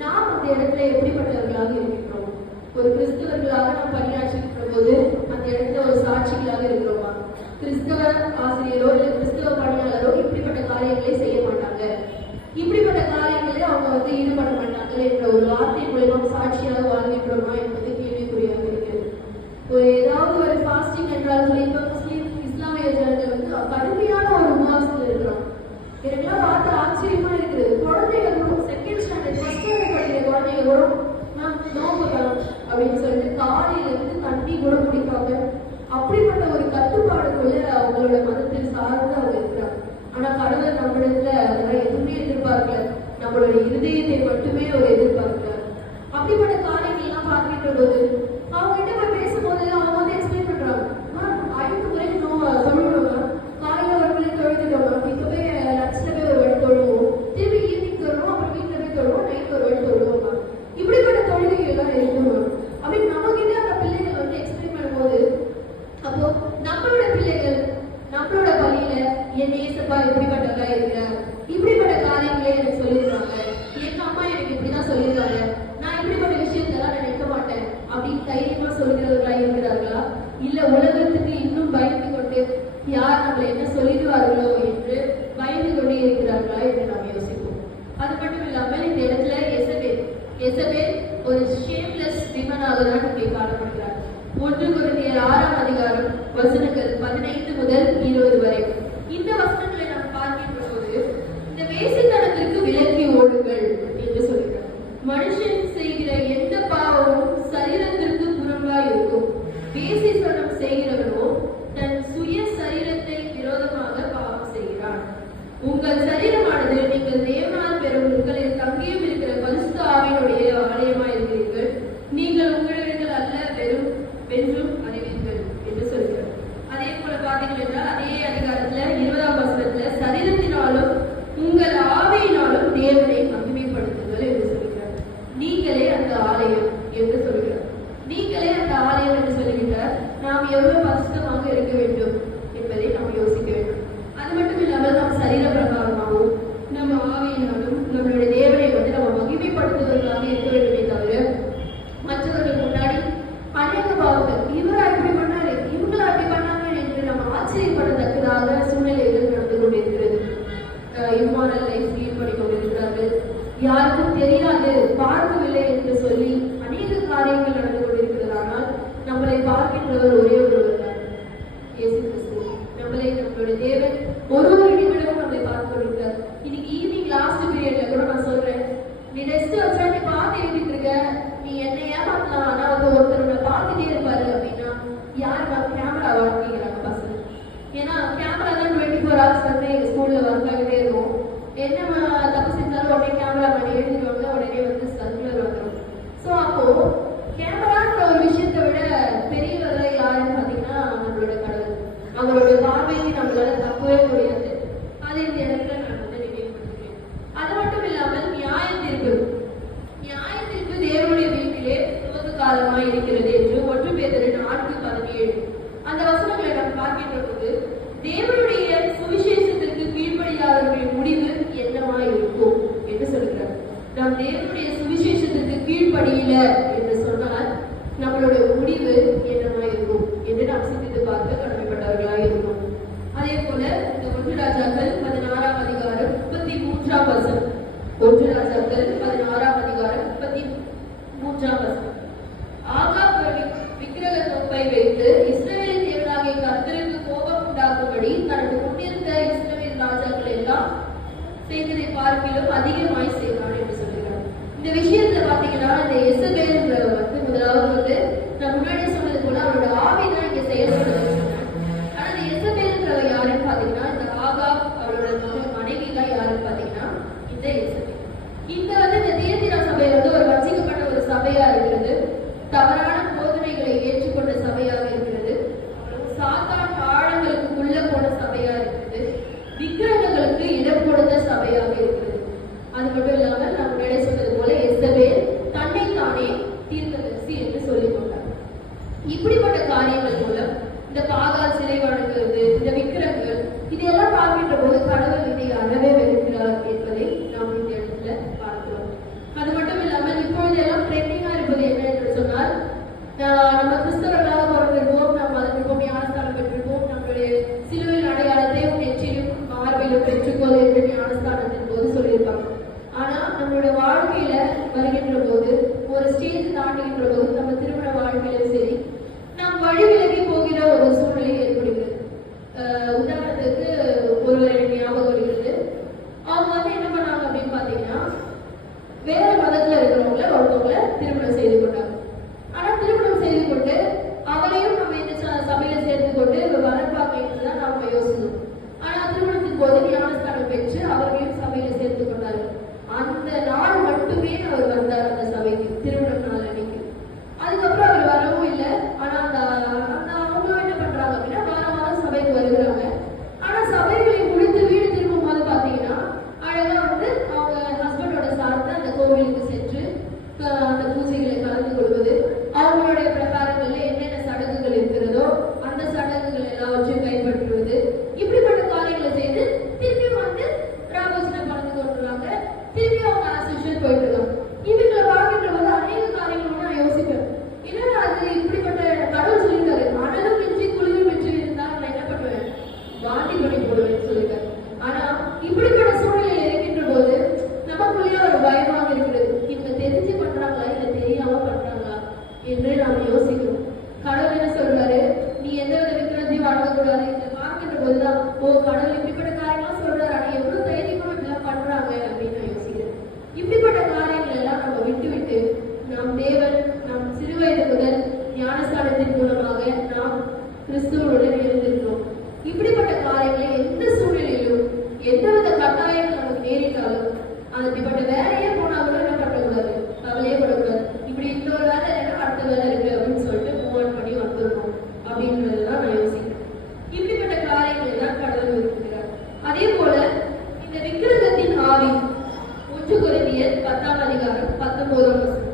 நாம் அந்த இடத்துல எப்படிப்பட்டவர்களாக இருக்கின்றோம்? ஒரு கிறிஸ்தவர்களாக நாம் பணியாற்றுகின்ற போது அந்த இடத்துல ஒரு சாட்சிகளாக இருக்கிறோமா? கிறிஸ்தவ ஆசிரியரோ இல்ல கிறிஸ்தவ பணியாளரோ இப்படிப்பட்ட காரியங்களை செய்ய மாட்டாங்க, இப்படிப்பட்ட காரியங்களை அவங்க வந்து ஈடுபட மாட்டாங்க என்ற ஒரு வார்த்தை மூலமாக சாட்சியாக வாழ்கின்றோமா என்பது கேள்விக்குறியாக இருக்கிறது. ஒரு ஏதாவது ஒரு ஃபாஸ்டிங் என்றால் சொல்லி இப்ப முஸ்லீம் இஸ்லாமிய ஜனங்கள் வந்து கடுமையான ஒரு உபவாசத்தில் இருக்கிறோம். எனக்குலாம் பார்த்து ஆச்சரியமா இருக்குது. குழந்தைங்க கூட செகண்ட் ஸ்டாண்டர்ட் ஃபர்ஸ்ட் ஸ்டாண்டர்ட் படிக்கிற குழந்தைங்க கூட மேம் நோம்பு தரோம் அப்படின்னு சொல்லிட்டு காலையில இருந்து தண்ணி கூட குடிப்பாங்க. அப்படிப்பட்ட ஒரு கட்டுப்பாடுக்குள்ள அவங்களோட மதத்தில் சார்ந்து அவங்க இருக்கிறாங்க. ஆனா கடவுள் நம்மளிடத்துல அதெல்லாம் எதுவுமே எதிர்பார்க்கல, நம்மளோட இருதயத்தை மட்டுமே அவர் எதிர்பார்க்கிறார். அப்படிப்பட்ட காரியங்கள் எல்லாம் பார்க்கின்ற போது அவங்க கிட்ட போய் பேசும்போது அவங்க வந்து எக்ஸ்பிளைன் பண்றாங்க, ஐந்து முறை தொழுவோங்க, காலையில ஒரு முறை தொழுதுட்டோம், இப்பவே லட்சத்துல போய் ஒரு வாட்டி தொழுவோம், திரும்பி ஈவினிங் தொழுவோம், அப்புறம் வீட்டுல போய் தொழுவோம், நைட் ஒரு வாட்டி தொழுவோம். இப்படிப்பட்ட தொழுகைகள் எல்லாம் இருக்கணும் அப்படின்னு நம்ம கிட்ட அந்த பிள்ளைகள் வந்து எக்ஸ்பிளைன் பண்ணும்போது, அப்போ நம்மளோட பிள்ளைகள் நம்மளோட பள்ளியில என் ஏசப்பா எப்படிப்பட்டவர்களா இருக்கிறார், இப்படிப்பட்ட காரியங்களே எனக்கு சொல்லியிருக்காங்க, எங்க அம்மா எனக்கு இப்படிதான் சொல்லியிருக்காங்க, நான் இப்படிப்பட்ட விஷயத்தெல்லாம் நினைக்க மாட்டேன் அப்படின்னு தைரியமா சொல்கிறவர்களா இருக்கிறார்களா? இல்ல உலகத்துக்கு இன்னும் பயந்து கொண்டு யார் நம்மளை என்ன சொல்லிடுவார்களோ என்று பயந்து கொண்டே இருக்கிறார்களா என்று நாம் யோசிப்போம். அது மட்டும் இல்லாமல் இந்த இடத்துல எசபேல் ஒரு ஷேம்லெஸ் விமனாக தான் இங்கே காணப்படுகிறார். 1 கொரிந்தியர் 6ஆம் அதிகாரம் வசனங்கள் 15 முதல் 20 வரை. இந்த வசனங்களை நாம் பார்க்கின்ற போது இந்த வேசித்தனத்திற்கு விலக்கி ஓடுங்கள் என்று சொல்கிறார். மனுஷன் செய்கிற எந்த பாவமும் சரீரத்திற்கு புறம்பாய் இருக்கும். வேசித்தனம் செய்கிறவனோ தன் சுய சரீரத்தை விரோதமாக பாவம் செய்கிறான். உங்கள் சரீரமானது நீங்கள் தேவனால் பெறும் உங்களின் தங்கியும் இருக்கிற பரிசுத்த ஆவியினுடைய ஆலயமாய் இருக்கிறீர்கள். நீங்கள் உங்களிடத்தில் அல்ல வென்றும் அறிவீர்கள் என்று சொல்கிறார். அதே போல பார்த்தீர்கள் என்றால் அதே அதிகாரத்துல 20ஆம் வசனத்துல சரீரத்தினாலும் உங்கள் ஆவியினாலும் தேவனை மகிமைப்படுத்துங்கள் என்று சொல்கிறார். நீங்களே அந்த ஆலயம் என்று சொல்கிறார். நீங்களே அந்த ஆலயம் என்று சொல்லுகின்றார். நாம் எவ்வளவு பரிசுத்தமாக இருக்க வேண்டும் என்பதை நாம் யோசிக்க வேண்டும். அது மட்டும் இல்லாமல் நாம் சரீர பிரகாரமாகவும் நம்ம ஆவியினாலும் நம்மளுடைய தேவனை வந்து நம்ம மகிமைப்படுத்துவதற்காக இருக்க வேண்டுமே தவிர மற்றவர்கள் முன்னாடி அநேக பாவங்கள் இவரா இப்படி பண்ணாரு இவங்களா அப்படி பண்ணாங்க என்று நம்ம ஆச்சரியப்படத்தக்கதாக சூழ்நிலைகள் நடந்து கொண்டிருக்கிறது. இம்மாரல் லைஃப் லீட் பண்ணி கொண்டிருக்கிறார்கள். யாருக்கும் தெரியாது, பார்க்கவில்லை என்று சொல்லி அநேக காரியங்கள் நடந்து கொண்டிருக்கிறது. ஆனால் நம்மளை பார்க்கின்றவர் ஒரே ஒருவர் தான், இயேசு கிறிஸ்து. நம்மளுடைய தேவன் ஒரு நிமிடமும் நம்மளை பார்த்து கொண்டிருக்கிறார். இன்னைக்கு ஈவினிங் லாஸ்ட் பீரியட்ல கூட நான் சொல்றேன், நீ டெஸ்ட் வச்சா நீ பார்த்து எழுதிட்டு இருக்க, நீ என்ன ஏமாத்தலாம், ஆனா ஒருத்தரோட பார்த்துட்டே இருப்பாரு அப்படின்னா யார் கேமரா வாழ்க்கைங்கிறாங்க பசங்க. ஏன்னா கேமரா தான் 24 hours வந்து எங்க ஸ்கூல்ல ஒர்க் ஆகிட்டே இருக்கும். என்ன தப்பு செஞ்சாலும் உடனே கேமரா பண்ணி எழுதிடுவாங்க, உடனே வந்து சர்க்குலர் வந்துடும். ஸோ அப்போ கேமரான்ற ஒரு விஷயத்தை விட பெரியவர்கள் யாருன்னு பார்த்தீங்கன்னா நம்மளோட கடவுள். அவங்களுடைய பார்வைக்கு நம்மளால தப்பவே முடியாது. அது இந்த இடத்துல நான் வந்து நினைவுபடுத்துகிறேன். அது மட்டும் இல்லாமல் நியாய தீர்ப்பு தேவனுடைய வீட்டிலே துவக்க காலமாய் இருக்கிறது என்று 1 பேதுரு 4:17 அந்த வசனங்களை நாம் பார்க்கின்ற போது தேவனுடைய சுவிசேஷத்திற்கு கீழ்ப்படியாதவர்களின் முடிவு என்னமாய் இருக்கும் என்று சொல்கிறார். நாம் தேவனுடைய சுவிசேஷத்திற்கு கீழ்ப்படியில என்று சொன்னால் நம்மளுடைய முடிவு என்னமாய் இருக்கும் என்று நாம் சிந்தித்து பார்க்க கடமைப்பட்டவர்களாக இருக்கும். அதே போல இந்த 1 ராஜாக்கள் 16ஆம் அதிகாரம் 33ஆம் வசனம். 1 ராஜாக்கள் 16ஆம் அதிகாரம் 3ஆம் வசனம். ஆகாப் விக்கிரக தோப்பை வைத்து இஸ்ரவேலின் தேவனாகிய கர்த்தருக்கு கோபம் உண்டாக்கும்படி தனக்கு முன்னிருந்த இஸ்ரவேல் ராஜாக்கள் எல்லாம் செய்ததை பார்க்கிலும் அதிகமாய் செய்வான் என்று சொல்கிறார். இந்த விஷயத்துல பாத்தீங்கன்னா இந்த எசபேல்ன்றவர் வந்து முதலாவது வந்து நான் முன்னாடி சொன்னது போல அவரோட ஆவிதான் இங்க செயல்படுதுன்னு சொன்னேன். ஆனா இந்த எசபேல்ன்றவர் யாருன்னு பாத்தீங்கன்னா இந்த ஆகாப் அவரோட மனைவி தான் யாருன்னு பாத்தீங்கன்னா இந்த எசபேல். இந்த வந்து இந்த தியத்திரா சபை வந்து ஒரு வஞ்சிக்கப்பட்ட ஒரு சபையா இருக்கிறது. தவறான போதனைகளை ஏற்றுக்கொண்ட சபையாக இருக்கிறது. சாத்தான் ஆழங்களுக்கு உள்ள போன சபையா இருக்கிறது. விக்கிரகங்களுக்கு இடம் கொடுத்த சபையாக இருக்கிறது. அது மட்டும் இல்லாமல் நான் முன்னாடி சொன்னது போல எசபேல் தன்னை தானே தீர்க்கதரிசி என்று சொல்லிக் கொண்டார். இப்படிப்பட்ட காரியங்கள் மூலம் இந்த பாகால் சிலை வணங்குறது, இந்த விக்கிரகங்கள் இதெல்லாம் பார்க்கின்ற போது கடவுள் இதை அறவே வெறுக்கிறார் என்பதை நாம் இந்த இடத்துல பார்க்கிறோம். அது மட்டும் இல்லாமல் இப்பொழுது எல்லாம் ட்ரெண்டிங்கா இருப்பது என்ன என்று சொன்னால், நம்ம கிறிஸ்தவர்களாக பிறந்திருப்போம், நாம் அதற்கும் ஞானஸ்தானம் பெற்றிருப்போம், நம்மளுடைய சிலுவையின் அடையாளத்தை நெற்றிலும் மார்பிலும் பெற்றுக்கொள் என்று ஞானஸ்தானத்தின் போது சொல்லியிருப்பாங்க. ஆனா நம்மளுடைய வாழ்க்கையில வருகின்ற போது, ஒரு ஸ்டேஜ் தாண்டுகின்ற போது, நம்ம திருமண வாழ்க்கையிலும் சரி, நாம் வழி விலகி போகிற ஒரு சூழ்நிலை ஏற்படுகிறது. உதாரணத்துக்கு ஒருவர் எனக்கு ஞாபகம் வருகிறது. அவங்க வந்து என்ன பண்ணாங்க அப்படின்னு பாத்தீங்கன்னா, வேற மதத்துல இருக்கிறவங்கள ஒருத்தவங்களை திருமணம் செய்து கொண்டாங்க. ஆனா திருமணம் செய்து கொண்டு அவரையும் நம்ம இந்த சபையில சேர்த்து கொண்டு வரப்பாங்க என்றுதான் நாம யோசிச்சோம். ஆனா திருமணத்தின் போது ஞானஸ்தானம் பெற்று அவரையும் சபையில சேர்த்து கொண்டார்கள். அந்த நாள் மட்டுமே அவர் வந்தார் அந்த சபைக்கு, திருமண நாள் அன்னைக்கு. அதுக்கப்புறம் அவர் வரவும் இல்லை. ஆனா அந்த அவங்களும் என்ன பண்றாங்க அப்படின்னா வாரம் வாரம் சபைக்கு வருகிறாங்க. ஆனா சபைகளை முடித்து வீடு திரும்பும் போது பாத்தீங்கன்னா அழகா வந்து அவங்க ஹஸ்பண்டோட சார்ந்து அந்த கோவிலுக்கு சென்று அந்த பூஜைகளை கலந்து கொள்வது, அவங்களுடைய பிரகாரங்கள்ல என்னென்ன சடங்குகள் இருக்கிறதோ அந்த சடங்குகள் எல்லாவற்றையும் கைப்பற்றுவது, இப்படிப்பட்ட காரியங்களை செய்து திரும்பி வந்து ராமோஜனம் கலந்து கொண்டுருவாங்க. திரும்பி அவங்க அசோசியேட் போயிட்டு இருக்காங்க. இவங்களை பார்க்கின்ற போது அநேக காரியங்களும் நான் யோசிப்பேன். என்னன்னா அது இப்படிப்பட்ட கடவுள் சொல்லியிருக்காரு, அனலும் மிஞ்சி குளிரும் மிஞ்சி இருந்தா நான் என்ன பண்ணுவேன், வாந்தி பண்ணி போடுவேன்னு சொல்லியிருக்காரு. ஆனா இப்படிப்பட்ட சூழ்நிலையில் இருக்கின்ற போது நமக்குள்ளேயே ஒரு பயமாக இருக்கிறது. இவங்க தெரிஞ்சு பண்றாங்களா இல்ல தெரியாம பண்றாங்களா என்று நாம யோசிக்கிறோம். கடவுள் என்ன சொல்றாரு, நீ எந்த வித விக்கிரத்தையும் வணங்கக்கூடாது. இதை பார்க்கின்ற போதுதான் ஓ கடவுள் இப்படிப்பட்ட காரியம்லாம் சொல்றாரு, ஆனா எவ்வளவு தைரியமா இப்படிலாம் பண்றாங்க அப்படின்னு நான் யோசிக்கிறேன். இப்படிப்பட்ட காரியங்கள் எல்லாம் நம்ம விட்டு நாம் தேவன் நாம் சிறுவயது முதல் ஞானஸ்தானத்தின் மூலமாக நாம் கிறிஸ்துவுடன் இருந்திருக்கிறோம். இப்படிப்பட்ட காரியங்களை எந்த சூழ்நிலையிலும் எந்தவித கட்டாயம் நமக்கு நேரிட்டாலும் அப்படிப்பட்ட வேலையே போனா கூட என்ன பண்ணக்கூடாது, கவலையே படக்கூடாது. இப்படி இன்னொரு வேலை இல்லைன்னா அடுத்த வேலை இருக்கு அப்படின்னு சொல்லிட்டு மூவ் ஆன் பண்ணி வந்துடணும் அப்படின்றதுதான் நான் யோசிக்கிறேன். இப்படிப்பட்ட காரியங்கள் எல்லாம் கடவுள் விரும்புகிறார். அதே போல இந்த விக்கிரகத்தின் ஆவி 1 கொரிந்தியர் 10ஆம் அதிகாரம் 19ஆம் வசனம்.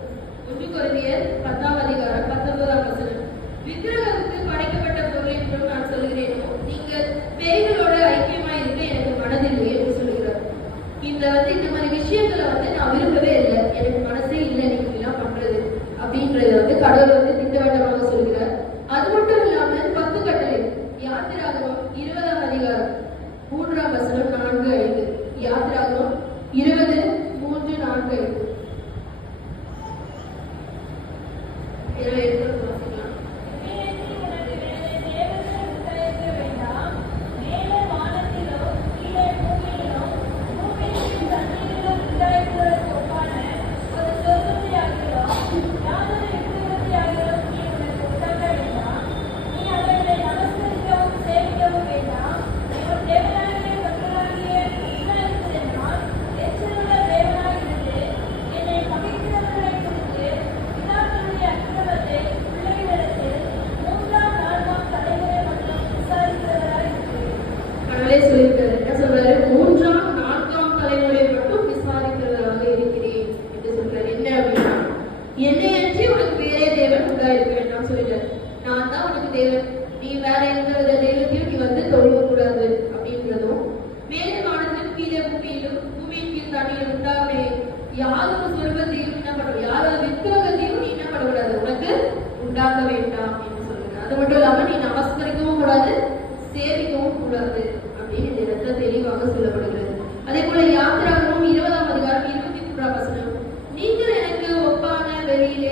1 கொரிந்தியர் 10ஆம் அதிகாரம் 19ஆம் வசனம். விக்கிரகத்துக்கு படைக்கப்பட்ட பொருள் என்றும் நான் சொல்கிறேனோ, நீங்கள் பேய்களோட ஐக்கியமாய் இருக்க எனக்கு மனதில்லை என்று சொல்கிறார். இந்த மாதிரி விஷயங்களை நான் விரும்பவே இல்லை, எனக்கு மனசே இல்லை நீங்க எல்லாம் பண்றது அப்படின்றத கடவுள் திட்டவட்டமாக சொல்கிறார். அது மட்டும் இல்லாமல் 10 கட்டளை, யாத்திராகமம் 20ஆம் அதிகாரம் 3ஆம் வசனம் 4, 5. யாத்திராகமம் 20, 3, 4, 5. அது மட்டும் இல்லாம நீ நமஸ்கரிக்கவும் கூடாது, சேவிக்கவும் கூடாது அப்படின்னு இந்த இடத்துல தெளிவாக சொல்லப்படுகிறது. அதே போல யாத்திராகமம் 20ஆம் அதிகாரம் 23ஆம் வசனம், நீங்கள் எனக்கு ஒப்பான வெளியிலே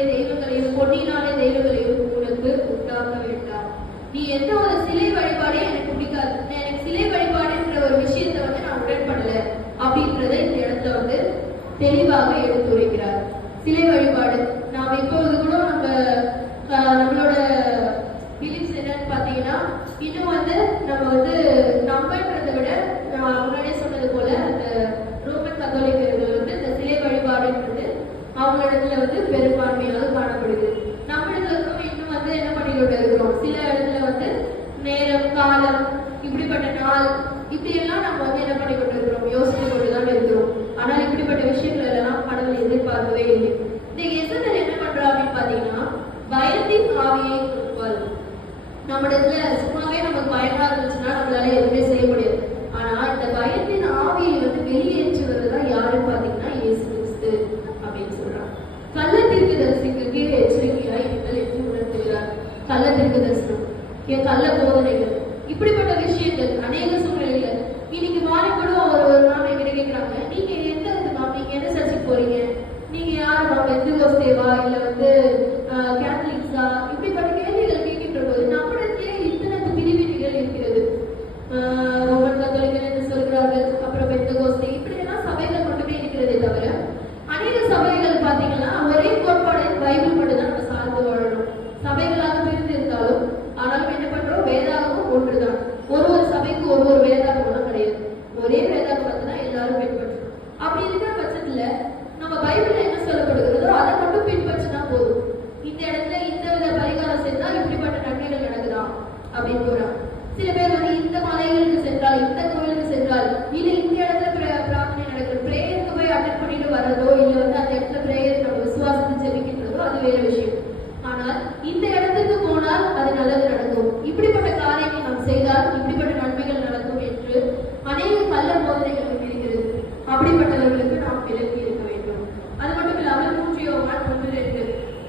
உண்டாக்க வேண்டாம். நீ எந்த ஒரு சிலை வழிபாடே எனக்கு பிடிக்காது, எனக்கு சிலை வழிபாடுன்ற ஒரு விஷயத்த வந்து நான் உடன்படல அப்படின்றத இந்த இடத்துல வந்து தெளிவாக எடுத்துரைக்கிறார். சிலை வழிபாடு நாம் இப்பொழுது கூட நம்மளோட பிலிப்ஸ் என்னன்னு பாத்தீங்கன்னா, இன்னும் வந்து நம்ம வந்து நம்பன்றதை விட நான் முன்னாடியே சொன்னது போல அந்த ரோமன் கத்தோலிக்கர்கள் வந்து இந்த சிலை வழிபாடுன்றது அவங்களிடத்துல வந்து பெரும்பான்மையாக காணப்படுது. நம்மளுக்கு இன்னும் வந்து என்ன பண்ணிக்கிட்டு இருக்கிறோம், சில இடத்துல வந்து நேரம் காலம் இப்படிப்பட்ட நாள் இப்படி எல்லாம் நம்ம வந்து என்ன பண்ணிக்கிட்டு இருக்கிறோம், யோசித்து கொண்டுதான் இருக்கிறோம். ஆனால் இப்படிப்பட்ட விஷயங்கள் எல்லாம் கடவுள் எதிர்பார்க்கவே இல்லை. இந்த எசபேல் என்ன பண்றா அப்படின்னு பாத்தீங்கன்னா, பயத்தின் ஆவியை கொடுப்பாள். நம்ம இடத்துல சும்மாவே நமக்கு பயமா இருந்துச்சுன்னா நம்மளால எதுவுமே செய்ய முடியாது. ஆனா இந்த பயத்தின் ஆவியை வந்து வெளியேற்றுவதுதான் யாருன்னு பாத்தீங்கன்னா இயேசு கிறிஸ்து அப்படின்னு சொல்றாங்க. கள்ள தீர்க்கதரிசிக்கு எச்சரிக்கையாய் நீங்கள் என்று உணர்த்துகிறார். கள்ள தீர்க்கதரிசனம், கள்ள போதனைகள், இப்படிப்பட்ட விஷயங்கள் அநேக சூழ்நிலையில இன்னைக்கு மாறி கூட ஒரு நாள் எங்கிட்ட கேட்கிறாங்க, நீங்க எந்த நீங்க என்ன சர்ச்சுக்கு போறீங்க, நீங்க யாருமா, பெந்தெகோஸ்தேவா இல்ல வந்து கேத்தலிக்ஸா, இப்படிப்பட்ட கேள்விகள் கேட்கின்ற போது நம்மிடத்திலே இத்தனை பிரிவினைகள் இருக்கிறது. ரோமன் கத்தோலிக்கர் என்று சொல்கிறார்கள், அப்புறம் பெந்தெகோஸ்தே, இப்படி எல்லாம் சபைகள் மட்டுமே இருக்கிறதே தவிர அநேக சபைகள் பாத்தீங்கன்னா ஒரே கோட்பாடு பைபிள் மட்டும் தான் நம்ம சார்ந்து வாழணும். சபைகளாக பிரிந்து இருந்தாலும் ஆனாலும் என்ன பண்றோம், வேதாகமும் ஒன்றுதான். ஒரு சபைக்கு ஒரு வேதாகமும் கிடையாது, ஒரே வேதாகமத்தை தான் எல்லாரும் பின்பற்றணும். அப்படி இருக்கிற பட்சத்துல நம்ம பைபிள்ல என்ன சொல்லப்படுகிறதோ அதை மட்டும் பின்பற்றினா போதும். இந்த இடத்துல இந்த வித பரிகாரம் செஞ்சா இப்படிப்பட்ட நன்மைகள் நடக்குதா அப்படின்னு போறாங்க. சில பேர் வந்து இந்த மலைகளுக்கு சென்றால், இந்த கோவிலுக்கு சென்றால், இல்ல இந்த இடத்துல பிரார்த்தனை நடக்கிற பிரேயருக்கு போய் அட்டெண்ட் பண்ணிட்டு வர்றதோ, இல்ல வந்து அந்த இடத்துல பிரேயர் நம்ம விசுவாசத்தை ஜெபிக்கின்றதோ அது வேற விஷயம். ஆனால் இந்த இடத்துக்கு போனால் அது நல்லது நடக்கும், இப்படிப்பட்ட காரியங்கள் நாம் செய்தால் இப்படிப்பட்ட நன்மைகள் நடக்கும் என்று அநேக கள்ள போதனைகள் இருக்கிறது. அப்படிப்பட்டவர்களுக்கு நாம் விலகி இருக்க வேண்டும். அது மட்டும் இல்லாமல் 3 யோவான் 1:2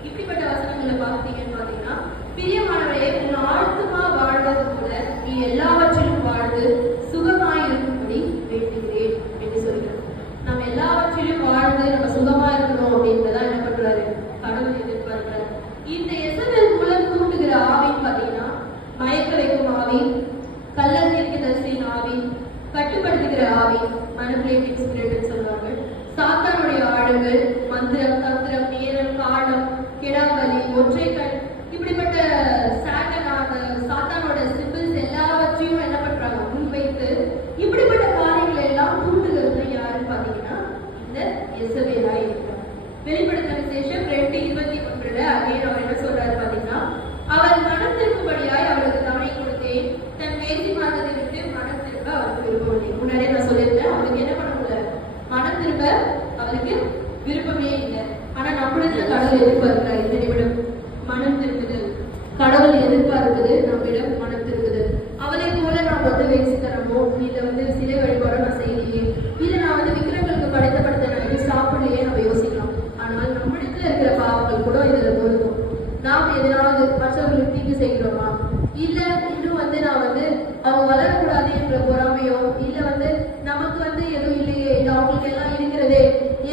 இப்படிப்பட்ட வசனங்களை பாத்தீங்கன்னா, பிரியமானவரே, உன் ஆழ்த்துமா வாழ்வது போல நீ எல்லாவற்றிலும் வாழ்ந்து சுகமாய் இருக்கும்படி வேண்டுகிறேன் என்று சொல்கிறோம். நம்ம எல்லாவற்றிலும் வாழ்ந்து நம்ம சுகமா இருக்கணும் அப்படின்றதான் என்ன பண்றாரு, கடவுள் எதிர்பார்க்கிறார். இந்த எசபேல் மூலம் தூண்டுகிற ஆவின்னு பாத்தீங்கன்னா, மயக்க வைக்கும் ஆவி, கள்ள தீர்க்கதரிசியின் ஆவி, கட்டுப்படுத்துகிற ஆவி, மனிபுலேட்டிங் ஸ்பிரிட் சொல்லுவாங்க, சாத்தானுடைய ஆழங்கள், மந்திரம், தந்திரம், நேரம், காலம், கெடாவலி, ஒற்றைக்கண், இப்படிப்பட்ட சாத்தானோட சிம்பிள்ஸ் எல்லாவற்றையும் என்ன பண்றாங்க, முன்வைத்து இப்படிப்பட்ட காரியங்களை எல்லாம் தூண்டுகிறது யாருன்னு பாத்தீங்கன்னா இந்த எசபேலாய் இருக்கிறார். வெளிப்படுத்தின விசேஷம் 2:21 அதே அவர் என்ன சொல்றாரு பாத்தீங்கன்னா, அவள் மனம் திரும்பும்படியாய் அவளுக்கு தவணை கொடுத்தேன், தன் வேசி மாதத்தை விட்டு மனம் திரும்ப அவளுக்கு விருப்பமில்லை. முன்னாடியே நான் சொல்லியிருந்தேன், அவளுக்கு என்ன பண்ண முடியல, மனம் திரும்ப அவளுக்கு விருப்பமே இல்லை. ஆனா நம்மிடத்துல கடவுள் எதிர்பார்க்கிறார் இந்த நிமிடம் மனம் திரும்புதல். கடவுள் எதிர்பார்ப்பது நம்மிடம் மனம் திரும்புதல். அவளை போல நான் வந்து வேசித்தனமோ இல்ல வந்து சிலை வழிபாடோ நான் செய்யலையே, இல்ல நான் வந்து விக்கிரங்களுக்கு படைத்தப்படுத்த நான் சாப்பிடலையே நம்ம யோசிக்கலாம். ஆனால் நம்மிடத்துல இருக்கிற பாவங்கள் கூட இதுல பொருந்தும். நாம் எதனாவது மற்றவர்களுக்கு தீங்கு செய்கிறோமா, இல்ல இன்னும் வந்து நான் வந்து அவங்க வளரக்கூடாது என்ற பொறாமையோ, இல்ல வந்து நமக்கு வந்து எதுவும் இல்லையே, இல்ல அவங்களுக்கு எல்லாம் இருக்கிறதே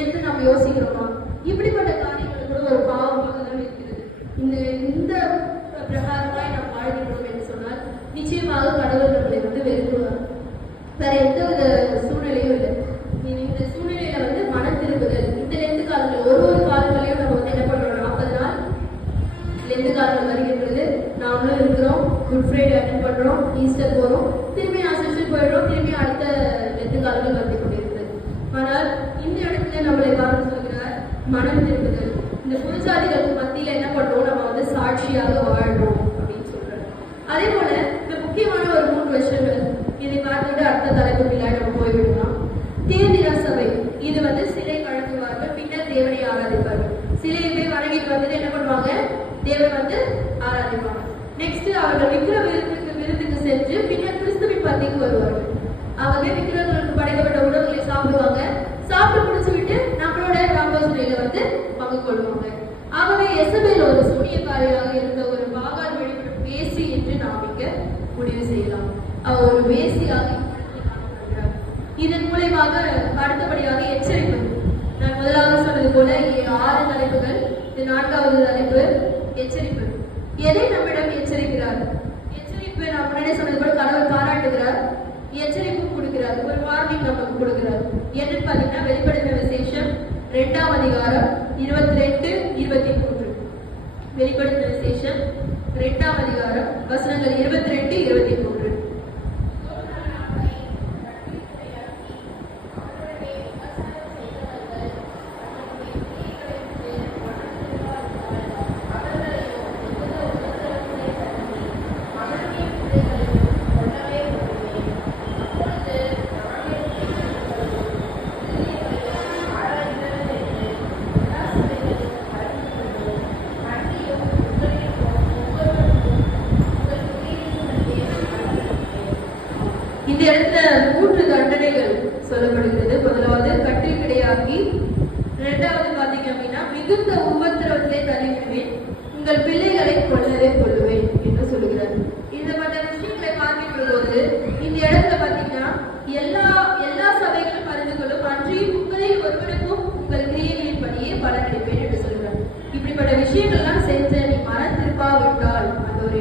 என்று நம்ம யோசிக்கிறோமா, இப்படிப்பட்ட காரியங்கள் கூட ஒரு பாவமாக தான் இருக்கிறது. இந்த பிரகாரமாய் நாம் வாழ்கிறோம் என்று சொன்னால் நிச்சயமாக கடவுள் நம்மளை வந்து வெறுத்துவார். வேற எந்த ஒரு சூழ்நிலையும் இல்லை. இந்த சூழ்நிலையில வந்து மனம் திரும்புதல், இந்த லெந்து காலங்கள் ஒரு காலங்களையும் நம்ம வந்து என்ன பண்றோம், 40 நாள் லெந்து காலங்கள் வருகின்றது. நாமளும் இருக்கிறோம், குட் ஃப்ரைடே அட்டெண்ட் பண்றோம், ஈஸ்டர் போறோம், திரும்பி ஆசைச்சு போயிடுறோம், திரும்பி அடுத்த லெந்து காலங்கள் வந்து கொண்டிருக்கிறது. ஆனால் இந்த இடத்துல நம்மளை பார்த்து சொல்கிறார் மனம் திரும்புதல். இந்த புதுசாதிகளுக்கு மத்தியில என்ன பண்றோம், நம்ம வந்து சாட்சியாக வாழ்றோம் அப்படின்னு சொல்றாரு. அதே போல இந்த முக்கியமான ஒரு 3 விஷயங்கள் இதை பார்த்துட்டு அடுத்த தலைப்பு பிள்ளாடி நம்ம போய்விடலாம். தேர்திரா சபை, இது வந்து சிலை வழங்குவார்கள், பின்னர் தேவனை ஆராதிப்பார்கள். சிலையை போய் வணங்கிட்டு வந்துட்டு என்ன பண்ணுவாங்க, தேவன் வந்து ஆராதிப்பாங்க. நெக்ஸ்ட் அவர்கள் விக்கிர விருந்துக்கு சென்று பின்னர் கிறிஸ்துவின் பந்திக்கு வருவார்கள். ஆகவே விக்கிரங்களுக்கு படைக்கப்பட்ட உணவுகளை சாப்பிடுவாங்க, சாப்பிட்டு முடிச்சு விட்டு நம்மளோட ராம்போசனையில வந்து பங்கு கொள்வாங்க. ஆகவே எசபேல் ஒரு சூனியக்காரியாக இருந்த ஒரு பாகால் வழிபடும் வேசி என்று நாம் இங்க முடிவு செய்யலாம். அவர் ஒரு வேசியாக இதன் மூலமாக அடுத்தபடியாக எச்சரிப்பு. நான் முதலாவது சொன்னது போல 6 தலைப்புகள், இது 4வது தலைப்பு எச்சரிப்பு. எதை நம்மிடம் எச்சரிக்கிறார்? எச்சரிப்பு நான் முன்னாடியே சொன்னது போல கடவுள் பாராட்டுகிறார், எச்சரிப்பு கொடுக்கிறார், ஒரு வார்னிங் நமக்கு கொடுக்கிறார். என்னன்னு பாத்தீங்கன்னா வெளிப்படுத்தின விசேஷம் 2ஆம் அதிகாரம் 22, 23. வெளிப்படுத்தின விசேஷம் 2ஆம் அதிகாரம் வசனங்கள் 22, 23. இந்த இடத்துல 3 தண்டனைகள் சொல்லப்படுகிறது. முதலாவது கட்டில் கிடையாக்கி, இரண்டாவது பாத்தீங்க அப்படின்னா மிகுந்த உபத்திரவத்திலே தள்ளிவிடுவேன், உங்கள் பிள்ளைகளை கொல்லவே கொள்ளுவேன் என்று சொல்லுகிறார். இந்த மற்ற விஷயங்களை பார்க்கின்ற போது இந்த இடத்துல பாத்தீங்கன்னா எல்லா சபைகளும் அறிந்து கொள்ளும், அன்றையும் உங்களில் ஒருவனுக்கும் உங்கள் கிரியைகளின் படியே பலனளிப்பேன் என்று சொல்கிறார். இப்படிப்பட்ட விஷயங்கள்லாம் செஞ்ச நீ மனம் திருப்பாவிட்டால் அந்த ஒரு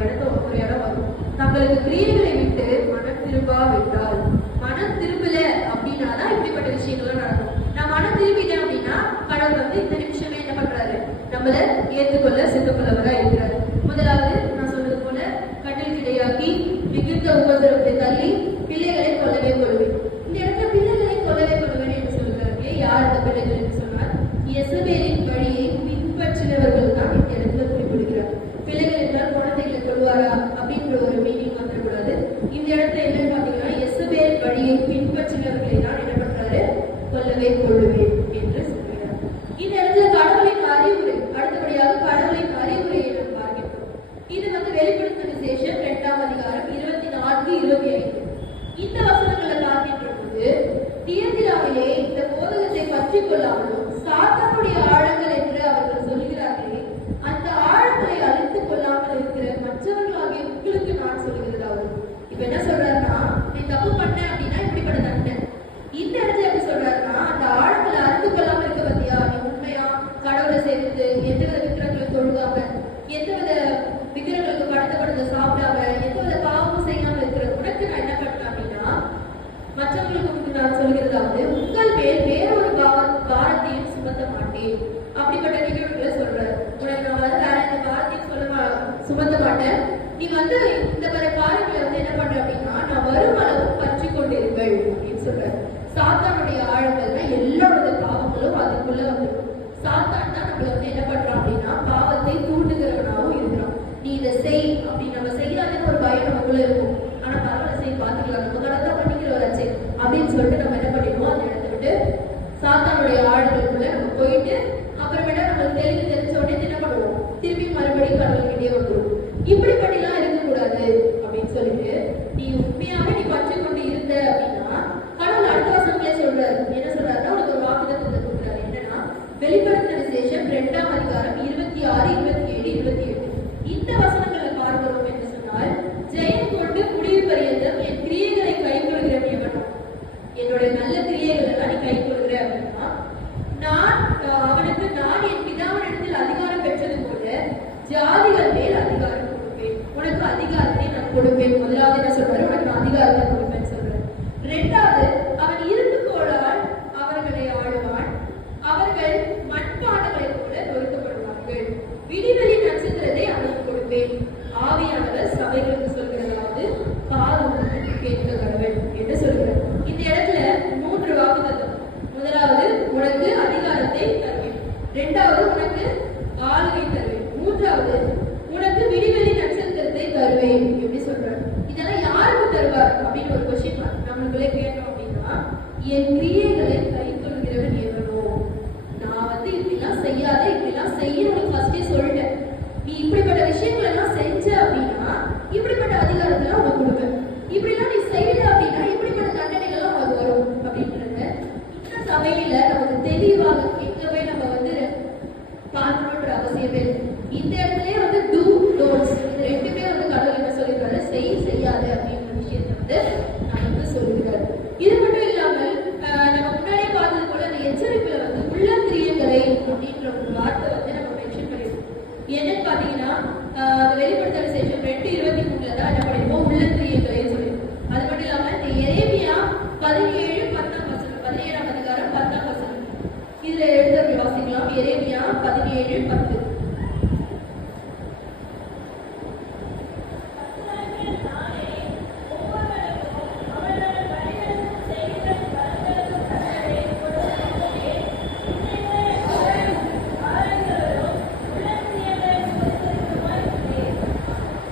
இடம் வரும். தங்களுக்கு கிரியைகளை விட்டு மனம் திரும்பாவிட்டால், மனம் திரும்பல அப்படின்னாதான் இப்படிப்பட்ட விஷயங்கள்லாம் நடக்கும். நான் மனம் திரும்பிட்டேன் அப்படின்னா கடவுள் வந்து இந்த நிமிஷமே என்ன பண்றாரு, நம்மள ஏற்றுக்கொள்ள சித்தப்பள்ளவரா இருக்கிறார். முதலாவது நான் சொன்னது போல கட்டில் கிடையாக்கி, மிகுந்த உபதிரவத்தை தள்ளி, பிள்ளைகளை கொல்லவே கொள்வேன். இந்த இடத்துல பிள்ளைகளை கொல்லவே கொள்வேன் என்று சொல்கிறாரு. யார் அந்த பிள்ளைகள் என்று சொன்னார்? யேசபேலின் வழியை பின்பற்றினவர்கள் தான் இந்த இடத்துல குறிப்பிடுகிறார். பிள்ளைகள் என்றால் குழந்தைகளை கொள்வாரா அப்படின்ற ஒரு மீனிங் வந்துடக்கூடாது. இந்த இடத்துல என்னன்னு பாத்தீங்கன்னா யேசபேல் வழியை பின்பற்றினவர்களை தான் என்ன பண்றாரு, கொல்லவே கொள்ளுவேன் என்று சொல்கிறார். இந்த இடத்துல கடவுளின் அறிவுரை, அடுத்தபடியாக கடவுளின் அறிவுரையை நாம் பார்க்கிறோம். இது வந்து வெளிப்படுத்தின விசேஷம் 2ஆம் அதிகாரம் 24, 25. இந்த வசனங்களை பார்க்கின்ற போது தியத்திராவிலே இந்த போதகத்தை பற்றி கொள்ளாமலும் சாத்தானுடைய ஆழங்கள் என்று அவர்கள் சொல்கிறார்களே, அந்த ஆழங்களை அழித்துக் கொள்ளாமல் இருக்கிற மற்றவர்களாகிய உங்களுக்கு நான் சொல்கிறதாவது. இப்ப என்ன சொல்றாருன்னா, நீ தப்பு பண்ண அப்படின்னா இப்படிப்பட்ட தண்டனை. இந்த இடத்துல எப்படி சொல்றாருன்னா, அந்த ஆழங்களை அறிந்து கொள்ளாம இருக்க பத்தியா, நீ உண்மையா கடவுளை சேர்த்து எந்தவித விக்கிரங்களை தொழுகாம, எந்தவித விக்கிரங்களுக்கு கடத்தப்படுத்த சாப்பிடாம, எந்தவித பாவமும் செய்யாம இருக்கிற உனக்கு நான் என்ன பண்ணேன் அப்படின்னா, மற்றவங்களுக்கு நான் சொல்கிறதாவது, உங்கள் மேல் வேறொரு பாரத்தையும் சுமத்த மாட்டேன். அப்படிப்பட்ட நிகழ்வுகளை சொல்றாரு. உனக்கு நான் வந்து வேற எந்த பாரத்தையும் சுமத்த மாட்டேன். நீ வந்து இந்த மாதிரி காரியங்களை வந்து என்ன பண்ற அப்படின்னா, நான் வரும் அளவு பற்றி கொண்டிருங்கள் அப்படின்னு சொல்றாரு. சாத்தானுடைய ஆழங்கள்னா எல்லாரோட பாவங்களும் அதுக்குள்ள வந்துடும். சாத்தான் தான் நம்மள வந்து என்ன பண்றான் அப்படின்னா, பாவத்தை தூண்டுகிறவனாகவும் இருக்கிறான். நீ இதை செய் அப்படின்னு நம்ம செய்யாதுன்னு ஒரு பயம் நமக்குள்ள இருக்கும். ஆனா பரவாயில்ல, செய் பாத்துக்கலாம், நம்ம கடத்தான் பண்ணிக்கிறவராச்சே அப்படின்னு சொல்லிட்டு நம்ம என்ன பண்ணிடுவோம், அந்த இடத்த விட்டு சாத்தானுடைய ஆழங்களுக்குள்ள நம்ம போயிட்டு அப்புறமேட்டா நம்மளுக்கு தெரிஞ்ச உடனே என்ன பண்ணுவோம், திருப்பி மறுபடியும் கடவுள்கிட்டே வந்துடும். இப்படிப்பட்டலாம் இருக்கக்கூடாது அப்படின்னு சொல்லிட்டு, நீ உண்மையாக நீ பற்றி கொண்டு இருந்த அப்படின்னா கடவுள் அடுத்த வசனங்களே சொல்றாரு. என்ன சொல்றாருன்னா, உனக்கு ஒரு வாக்குத்தத்தத்தை கொடுக்குறாரு. என்னன்னா வெளிப்படுத்தின விசேஷம் 2ஆம் அதிகாரம் 26, 27, 28. இந்த வசனங்களை பார்க்கிறோம் என்று சொன்னால், ஜெயம் கொண்டு முடிவு பரியந்தம் என் கிரியைகளை கைக்கொள்கிற எவனும், என்னுடைய நல்ல கிரியைகளை தான் நீ கைக்கொள்கிற அப்படின்னா, அவனுக்கு நான் என் பிதாவினிடத்தில் அதிகாரம் பெற்றது போல ஜாதிகள் மேல் அதிகாரம் கொடுப்பேன். உனக்கு அதிகாரத்தை நான் கொடுப்பேன். முதலாவது என்ன சொல்றாரு, உனக்கு நான் அதிகாரத்தை கொடுப்பேன்னு சொல்றேன். இரண்டாவது, அவன் இருந்து கோளால் அவர்களை ஆளுவான், அவர்கள் மண்பாண்டங்களை போல நொறுக்கப்படுவார்கள். விடிவெளி நட்சத்திரத்தை அவனுக்கு கொடுப்பேன். ஆவியானவர் சபைகளுக்கு சொல்கிறதாவது, காதுடன் கேட்க கடவுள் என்று சொல்கிறார். இந்த இடத்துல 3 வாக்குத்தத்தம். முதலாவது, உனக்கு அதிகாரத்தை தருவேன். இரண்டாவது, உனக்கு ஆளுகை தருவேன். மூன்றாவது, உனக்கு விடிவெளி நட்சத்திரத்தை தருவேன் எப்படி சொல்றாரு. இதெல்லாம் யாருக்கு தருவார் அப்படின்னு ஒரு கொஸ்டின் நம்மளுக்குள்ளே கேட்டோம் அப்படின்னா, என் கிரியைகளை கை கொள்கிறவன் எவனோ. நான் வந்து இப்படிலாம் செய்யாத, இப்படிலாம் செய்யணும்னு ஃபர்ஸ்டே சொல்லிட்டேன். நீ இப்படிப்பட்ட விஷயங்கள் எல்லாம் செஞ்ச அப்படின்னா இப்படிப்பட்ட அதிகாரத்துல உனக்கு கொடுப்பேன். இப்படிலாம் நீ செய்யல அப்படின்னா இப்படிப்பட்ட தண்டனைகள்லாம் உனக்கு வரும் அப்படின்றத இந்த சபையில நமக்கு தெளிவாக எங்கவே நம்ம வந்து பார்க்கணுன்ற அவசியமே. இந்த இடத்துல வந்து டூ டோன்ட்ஸ், இது ரெண்டுமே வந்து கடவுள் என்ன சொல்லியிருக்காரு, செய்யாத அப்படின்ற விஷயத்தை வந்து நமக்கு சொல்லியிருக்காரு. இது மட்டும் இல்லாமல் நம்ம முன்னாடியே பார்த்தது போல அந்த எச்சரிப்புல வந்து உள்ள கிரியைகளை அப்படின்ற ஒரு வார்த்தை வந்து நம்ம மென்ஷன் பண்ணிருக்கோம். என்னன்னு பாத்தீங்கன்னா வெளிப்படுத்தல் செஷன் 2:23 தான் என்ன பண்ணிருப்போம், உள்ளந்திரியங்களையும் சொல்லியிருக்கோம். அது மட்டும் இல்லாம இந்த எரேமியா 17:10 அதிகாரம் 10 இதுல எழுத வாசிக்கலாம். எரேமியா 17:10.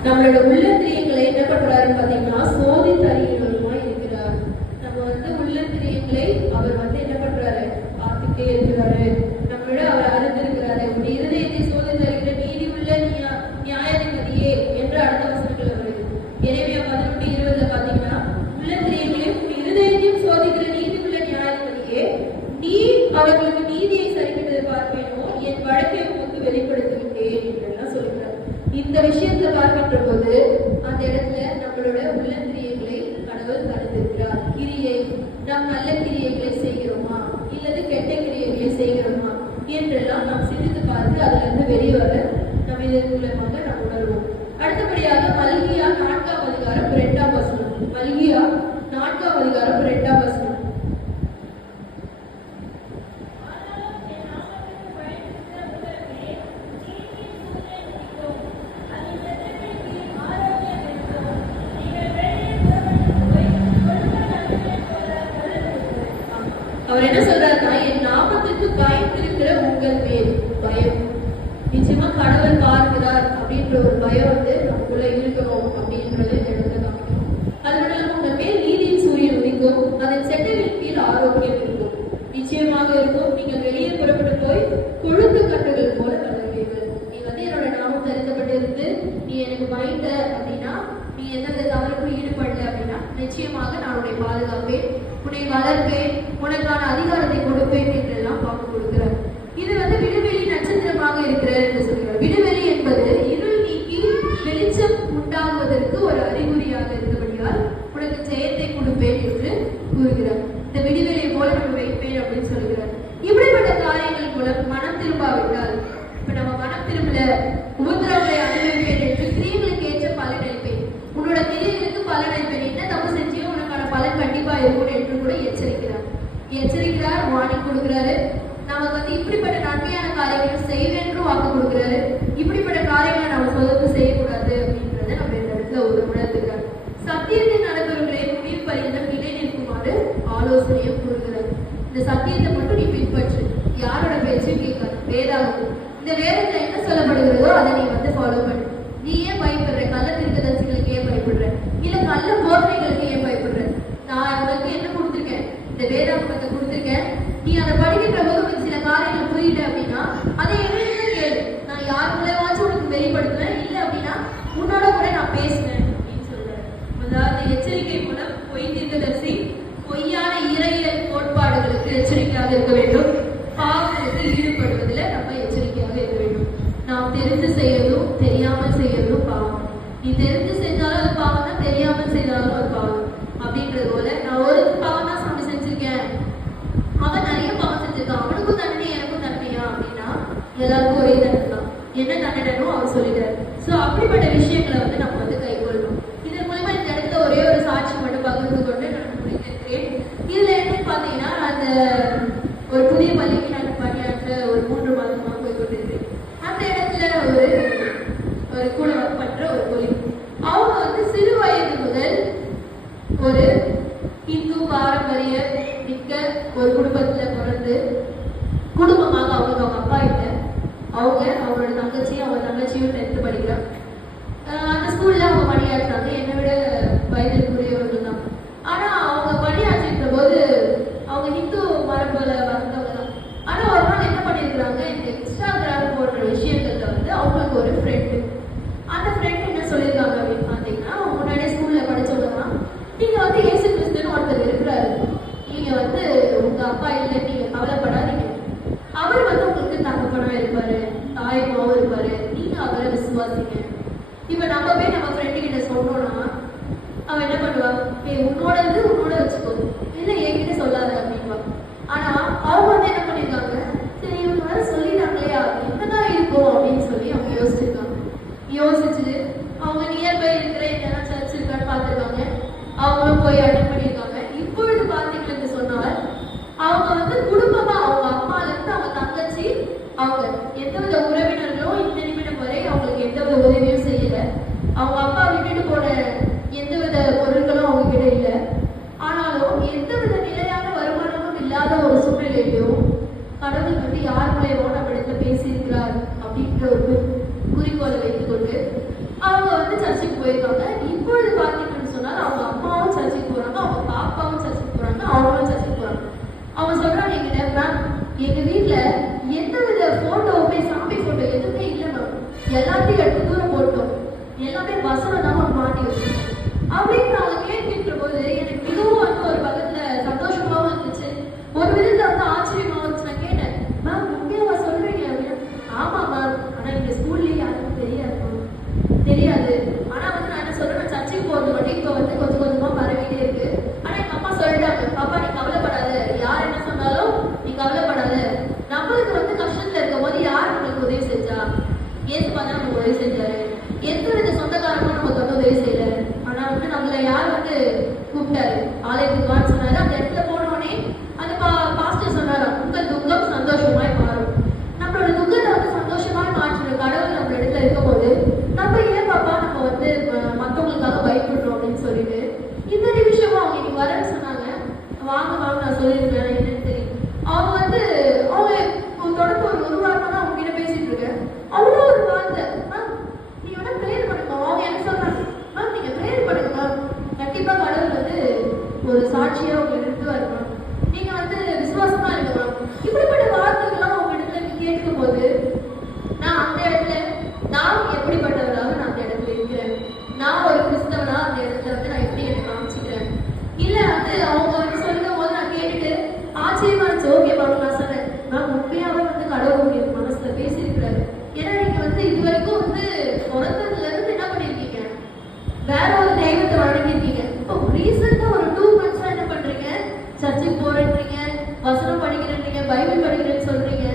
நம்மளோட உள்ளந்திரியங்களை என்ன பண்றாருன்னு பாத்தீங்கன்னா சோதித்து அறிகிறவருமாய் இருக்கிறார். நம்ம உள்ளந்திரியங்களை அவர் என்ன பண்றாரு, பார்த்துட்டே இருக்கிறாரு. நம்மளோட அவர் அறிந்திருக்கிறாரு. உடைய இருதயத்தை சோதித்து அறிகிற நீதி உள்ள நியாயாதிபதியே என்று அடுத்த வசனங்கள் வருது. எரேமியா 11:20 பாத்தீங்கன்னா உள்ளந்திரியங்களையும் இருதயத்தையும் சோதிக்கிற நீதி உள்ள நியாயாதிபதியே, நீ அவர்களுக்கு நீதியை சரிக்கிறது பார்ப்பேனோ, என் வழக்கை உங்களுக்கு வெளிப்படுத்தி விட்டேன் என்றெல்லாம் சொல்லுகிறார். இந்த விஷயத்தை பார்க்கின்ற போது அந்த இடத்துல நம்மளோட உள்ளந்திரியங்களை கடவுள் அறிந்திருக்கிறார். கிரியை, நாம் நல்ல கிரியைகளை செய்கிறோமா இல்லது கெட்ட கிரியைகளை செய்கிறோமா என்றெல்லாம் நாம் சிந்தித்து பார்த்து அதுல இருந்து வெளியே வர நம்ம இதன் மூலமாக நாம் உணர்வோம். அடுத்தபடியாக மல்கியா 4ஆம் அதிகாரம் 2ஆம் வசனம். மல்கியா 4ஆம் அதிகாரம் 2ஆம் வசனம். அவர் என்ன சொல்றாருன்னா, என் நாமத்துக்கு பயந்திருக்கிற உங்கள் மேல் பயம். நிச்சயமா கடவுள் பார்க்கிறார் அப்படின்ற ஒரு பயம் நமக்குள்ள இருக்கணும் அப்படின்றது இந்த இடத்துல காமிக்கணும். அது மட்டும் இல்லாம உங்க மேல் நீதியின் சூரியன் உதிக்கும், அதன் செட்டைகளின் கீழ் ஆரோக்கியம் இருக்கும். நிச்சயமாக இருக்கும். நீங்கள் வெளியே புறப்பட்டு போய் கொழுத்து கட்டுகள் போல வளர்வீர்கள். நீ என்னோட நாமம் தெரிந்தப்பட்டிருந்து நீ எனக்கு பயந்த அப்படின்னா, நீ எந்த தவறுக்கும் ஈடுபடல அப்படின்னா, நிச்சயமாக நான் உன்னை பாதுகாப்பேன், உன்னை வளர்ப்பேன், உனக்கான அதிகாரத்தை கொடுப்பேன் என்றெல்லாம் வாக்கு கொடுக்கிறார். இது விடுவெளி நட்சத்திரமாக இருக்கிறார் என்று சொல்கிறார். விடுவெளி என்பது இருள் நீக்கி வெளிச்சம் உண்டாகுவதற்கு ஒரு அறிகுறியாக இருந்தபடியால் உனக்கு ஜெயத்தை கொடுப்பேன் என்று கூறுகிறார். இந்த விடுவெளியை போல நம்ம வைப்பேன் அப்படின்னு சொல்கிறார். இப்படிப்பட்ட காரியங்கள் மூலம் மனம் திரும்பாவிட்டால், இப்ப நம்ம மனம் திரும்பல, உபத்திரவங்களை அனுபவிப்பேன் என்று கிரியைகளுக்கு ஏற்ற பலன் அளிப்பேன், உன்னோட கிரியைகளுக்கு பலன் அளிப்பேன், என்ன தப்பு செஞ்சியோ உனக்கான பலன் கண்டிப்பா இருக்கும் என்று கூட எச்சரிக்கிறார், வார்னிங் கொடுக்கிறாரு. நாம இப்படிப்பட்ட நன்மையான காரியங்களை செய்வேன்னு வாக்கு கொடுக்கிறாரு. இப்படிப்பட்ட காரியங்களை நம்ம சொல்லுறது செய்யக்கூடாது அப்படின்றத நம்ம இந்த இடத்துல உணர்த்துக்கிறார். சத்தியத்தை நடப்பவர்களே முடிவு பரியந்தம் நிலை நிற்குமாறு ஆலோசனையும் கூறுகிறார். இந்த சத்தியத்தை மட்டும் நீ பின்பற்று, யாரோட பேச்சும் கேட்காது. வேதாகம், இந்த வேதத்துல என்ன சொல்லப்படுகிறதோ அதை நீ ஃபாலோ பண்ணு. நீ ஏன் பயப்படுற? கள்ள தீர்க்கதரிசிகளுக்கு ஏன் பயப்படுற? இல்ல கள்ள போதனைகளுக்கு ஏன் பயப்படுற? நான் உங்களுக்கு என்ன கொடுத்துருக்கேன், இந்த வேதாகமத்தை கொடுத்துருக்கேன். நீ அதை படிக்கின்ற போது சில காரியங்கள் புரியல அப்படின்னா அதை என்ன கேளு, நான் யார் மூலமாச்சும் உனக்கு வெளிப்படுத்துவேன், இல்லை அப்படின்னா உன்னோட கூட நான் பேசுவேன் அப்படின்னு சொல்றேன். அதாவது எச்சரிக்கை மூலம் பொய் தீர்க்கதரிசி பொய்யான இறையியல் கோட்பாடுகளுக்கு எச்சரிக்கையாக இருக்க வேண்டும். பாவங்களுக்கு ஈடுபடுவதில் நம்ம எச்சரிக்கையாக இருக்க வேண்டும். நாம் தெரிந்து செய்யறதும் தெரியாமல் செய்யறதும் பாவம். நீ தெரிந்து செஞ்சாலும் அது பாவம் தான், தெரியாமல் செய்தாலும் அது பாவம். அப்படின்றது போல நான் ஒரு பாவம் தான் சாமி செஞ்சிருக்கேன், அவன் நிறைய பாவம் செஞ்சிருக்கான், அவனுக்கும் தண்டனை எனக்கும் தண்டனையா அப்படின்னா எல்லாருக்கும் ஒரே தண்டனை தான். என்ன தண்டனைன்னு அவர் சொல்லிடுறாரு. ஸோ அப்படிப்பட்ட விஷயங்களை நம்ம கை கொள்ளணும். இதன் மூலமா இந்த இடத்துல ஒரே ஒரு சாட்சி மட்டும் பகிர்ந்து கொண்டு நான் முடித்திருக்கிறேன். இதுல என்னன்னு பாத்தீங்கன்னா, அந்த ஒரு புதிய பள்ளிக்கு நான் பணியாற்ற ஒரு 3 மாதமாக போய் கொண்டிருக்கிறேன். அந்த இடத்துல ஒரு கூட பண்ற ஒரு பொலி, அவங்க சிறு வயது முதல் ஒரு இந்து பாரம்பரிய மிக்க ஒரு குடும்பத்துல பிறந்து, குடும்பமாக அவங்க அப்பா இல்லை, அவங்களோட தங்கச்சியும் 10th படிக்கிறாங்க. அந்த ஸ்கூல்ல அவங்க பணியாற்றுறாங்க. என்னை விட வயதிற்குரியவர்கள் தான். ஆனா அவங்க பணியாற்றிருக்கிற போது அவங்க ஹிந்து மரபுல வந்தவங்க தான். ஆனா ஒரு நாள் என்ன பண்ணிருக்கிறாங்க, இந்த இன்ஸ்டாகிராம் போன்ற விஷயங்கள்ல அவங்களுக்கு ஒரு ஃப்ரெண்டு, அந்த ஃப்ரெண்ட் என்ன சொல்லியிருக்காங்க அப்படின்னு பாத்தீங்கன்னா, முன்னாடியே ஸ்கூல்ல படிச்சவங்க தான், நீங்க இயேசு கிறிஸ்துன்னு ஒருத்தர் இருக்கிறாரு, நீங்க உங்க அப்பா இல்லை, நீங்க கவலைப்படாதீங்க, அவர் உங்களுக்கு தகப்பனா இருப்பாரு, தாய்மாவும் இருப்பாரு, நீங்க அவரை விசுவாசிங்க. இப்ப நம்ம போய் நம்ம ஃப்ரெண்டு கிட்ட சொன்னோம்னா அவன் என்ன பண்ணுவா, உன்னோட வச்சுக்கோ, இல்ல என்கிட்ட சொல்லாத அப்படின்பா. ஆனா அவங்க என்ன பண்ணிருக்காங்க, சரி இவங்க வேற சொல்லிட்டாங்களே என்னதான் இருக்கும் அப்படின்னு சொல்லி அவங்க யோசிச்சு குறிக்கோளை வைத்துக்கொண்டு அவங்க வந்து சர்ச்சுக்கு போயிருக்காங்க. இப்பொழுது பார்த்தீங்கன்னு சொன்னால் அவங்க அம்மாவும் சர்ச்சுக்கு போறாங்க, அவங்க பாப்பாவும் சர்ச்சுக்கு போறாங்க, அவங்களும் சர்ச்சுக்கு போறாங்க. அவங்க சொல்றாங்க எங்கிட்ட, மேம் எங்க வீட்டுல எந்த வித போட்டோவுமே சாமி போட்டோ எதுவுமே இல்லை மேம், எல்லாத்தையும் எடுத்து தூரம் போட்டோம், எல்லாமே வசனம் தான் மாட்டி வச்சிருக்கோம் அப்படின்னு அவங்க கேட்கின்ற போது எனக்கு மிகவும் வந்து ஒரு பக்கத்துல சந்தோஷமாவும் இருந்துச்சு, ஒரு விதத்துல வந்து ஆச்சரியமாவும் இருந்துச்சு. நான் கேட்டேன், மேம் உண்மையாவா சொல்றீங்க அப்படின்னு. ஆமா மேம், ஆனா இந்த ஸ்கூல்லயே யாருக்கும் தெரியாது மேம், தெரியாது. ஆனா வந்து நான் என்ன சொல்றேன், சர்ச்சுக்கு போறது மட்டும் இப்ப வந்து கொஞ்சம் கொஞ்சமா பரவிட்டே இருக்கு. ஆனா எங்க அம்மா சொல்லிட்டாங்க, பாப்பா நீ கவலைப்படாத, யார் என்ன சொன்னாலும் நீ கவலைப்படாத, நம்மளுக்கு வந்து கஷ்டத்துல இருக்கும் போது யார் நம்மளுக்கு உதவி செஞ்சா, ஏசுப்பா தான் நமக்கு உதவி செஞ்சாரு, எந்த வித சொந்தக்காரங்களும் நமக்கு வந்து உதவி செய்யல, ஆனா வந்து நம்மள யார் வந்து கூப்பிட்டாரு, ஆலயத்துக்கு வான்னு சொன்னாரு. அந்த இடத்துல போனோடனே அந்த பாஸ்டர் சொன்னாரு, உங்க துக்கம் சந்தோஷமாய் மாறும். நம்மளோட துக்கத்தை வந்து சந்தோஷமாய் மாற்றுற கடவுள் நம்ம இடத்துல இருக்கும் போது நம்ம ஏன் பாப்பா நம்ம வந்து மற்றவங்களுக்காக பயப்படுறோம் அப்படின்னு சொல்லிட்டு இந்த நிமிஷமா அவங்க இன்னைக்கு வரேன்னு சொன்னாங்க. வாங்க வாங்க நான் சொல்லியிருக்கேன் என்னன்னு தெரியும். அவங்க வந்து அவங்க தொடர்ந்து ஒரு வாரமா தான் அவங்க கிட்ட பேசிட்டு இருக்கேன். அவ்வளோ ஒரு வார்த்தை, மேம் நீ வேணா ப்ரேயர் பண்ணுங்க. அவங்க என்ன சொல்றாங்க, மேம் நீங்க ப்ரேயர் பண்ணுங்க மேம், கண்டிப்பா கடவுள் வந்து ஒரு சாட்சியா உங்களை நிறுத்துவாரு மேம், நீங்க வந்து விசுவாசமா இருக்க மேம். இப்படிப்பட்ட வார்த்தைகள்லாம் அவங்க இடத்துல கேட்கும் போது நான் அந்த இடத்துல நான் எப்படிப்பட்டவராக நான் அந்த இடத்துல இருக்கிறேன், நான் ஒரு கிறிஸ்தவனா அந்த இடத்துல வந்து நான் எப்படி எனக்கு காமிச்சுக்கிறேன் இல்ல வந்து அவங்க வந்து சொல்லும் போது நான் கேட்டுட்டு ஆச்சரியமா இருந்துச்சு. ஓகே மேம் நான் சொன்னேன், மேம் உண்மையாவே வந்து கடவுள் என் மனசுல பேசியிருக்கிறாரு. ஏன்னா நீங்க வந்து இது வரைக்கும் வந்து பிறந்ததுல இருந்து என்ன பண்ணிருக்கீங்க, வேற ஒரு தெய்வத்தை வணங்கிருக்கீங்க. இப்போ ரீசெண்டா ஒரு 2 months என்ன பண்றீங்க, சர்ச்சுக்கு போறேன்றீங்க, வசனம் படிக்கிறேன்றீங்க, பைபிள் படிக்கிறேன்னு சொல்றீங்க.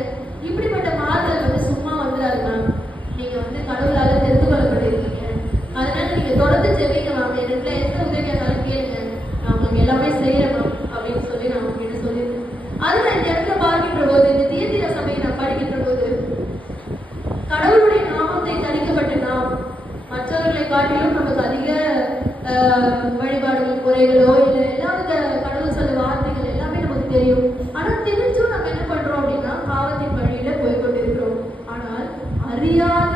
இப்படிப்பட்ட மாறுதல் வந்து சும்மா வந்துடாது மேம், நீங்க வந்து கடவுளால தெரிந்து கொள்ளப்பட்டிருக்கீங்க. அதனால நீங்க தொடர்ந்து ஜெபிங்க மேம், எனக்கு எந்த உதவியா இருந்தாலும் கேளுங்க, நான் உங்களுக்கு எல்லாமே செய்யறேன் மேம் அப்படின்னு சொல்லி நான் உங்ககிட்ட சொல்லியிருக்கேன். அது நான் இந்த இடத்துல பார்க்கின்ற போது, இந்த தியத்திரா சபையை நான் படிக்கின்ற போது, கடவுளுடைய நாமத்தை தணிக்கப்பட்ட நாம் மற்றவர்களை காட்டிலும் நமக்கு அதிக வழிபாடுகள் குறைகளோ இல்லை எல்லாவித கடவுள் சொல்ல வார்த்தைகள் எல்லாமே நமக்கு தெரியும். ஆனா தெரிஞ்சும் நம்ம என்ன பண்றோம் அப்படின்னா பாவத்தின் வழியில போய்கொண்டிருக்கிறோம். ஆனால் அறியாத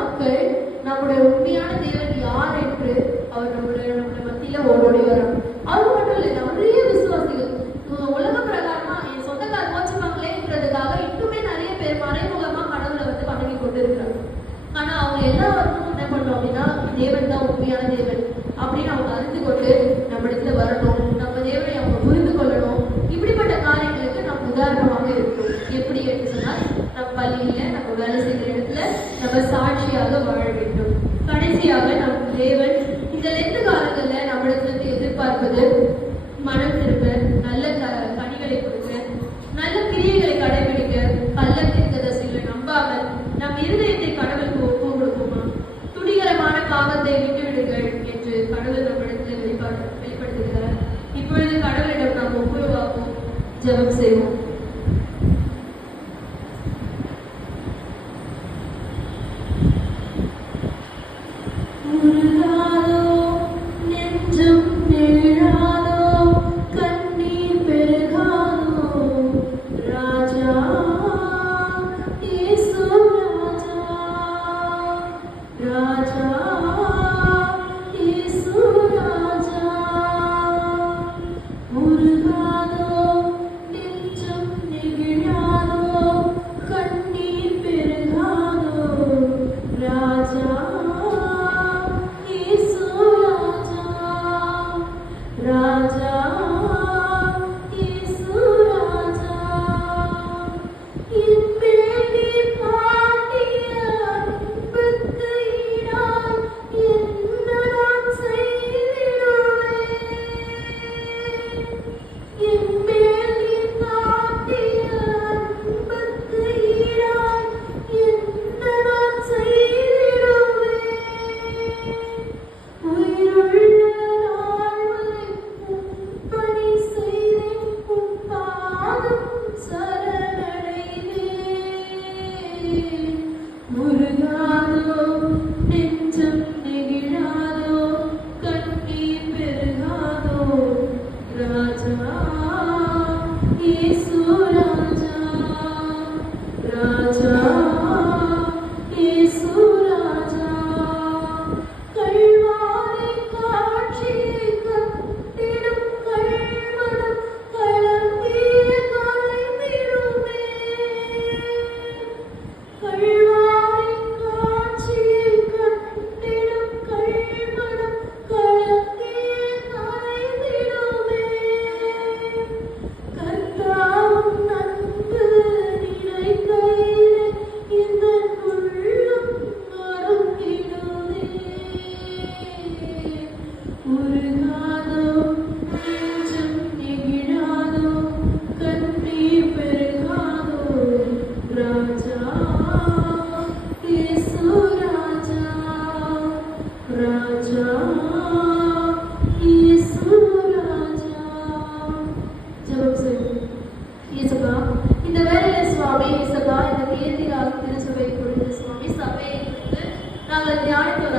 மக்கள் நம்முடைய உண்மையான தேவன் யார் என்று அவர் நம்முடைய மத்தியில ஓடோடி வரோம். அது மட்டும் இல்லை, நிறைய விசுவாசிகள் உலக பிரகாரமா என் சொந்தக்கார மோச்சமாங்களேன்றதுக்காக இன்னுமே நிறைய பேர் மறைமுகமா கடவுளை வந்து வணங்கி கொண்டு இருக்கிறாங்க. ஆனா அவங்க எல்லாருக்கும் என்ன பண்றோம் அப்படின்னா தேவன் தான் உண்மையான தேவன் அப்படின்னு அவங்க அறிந்து கொண்டு நம்ம இடத்துல வரணும், நம்ம தேவனை அவங்க புரிந்து கொள்ளணும். இப்படிப்பட்ட காரியங்களுக்கு நம்ம உதாரணமாக இருக்கணும். எப்படி என்று சொன்னால் நம்ம பள்ளியில நம்ம வேலை செய்கிற இடத்துல நம்ம சாட்சியாக வாழ வேண்டும். கடைசியாக நம் தேவன் இந்த 2 காலங்கள்ல நம்மிடத்துல எதிர்பார்ப்பது மனம் திரும்ப, நல்ல கனிகளை கொடுக்க, நல்ல கிரியைகளை கடைபிடிக்க, கள்ள தீர்க்கதரிசிகளை நம்பாமல் நம் இருதயத்தை கடவுளுக்கு ஒப்பு கொடுக்குமா, துணிகரமான பாவத்தை விட்டுவிடுங்கள் என்று கடவுள் நம்மிடத்தில் வெளிப்படுத்துகிறார். இப்பொழுது கடவுளிடம் நாம் ஒப்புரவாகவும் ஜெபம் செய்வோம். Murugado, ninja நாங்கள் தியானித்த ஒரு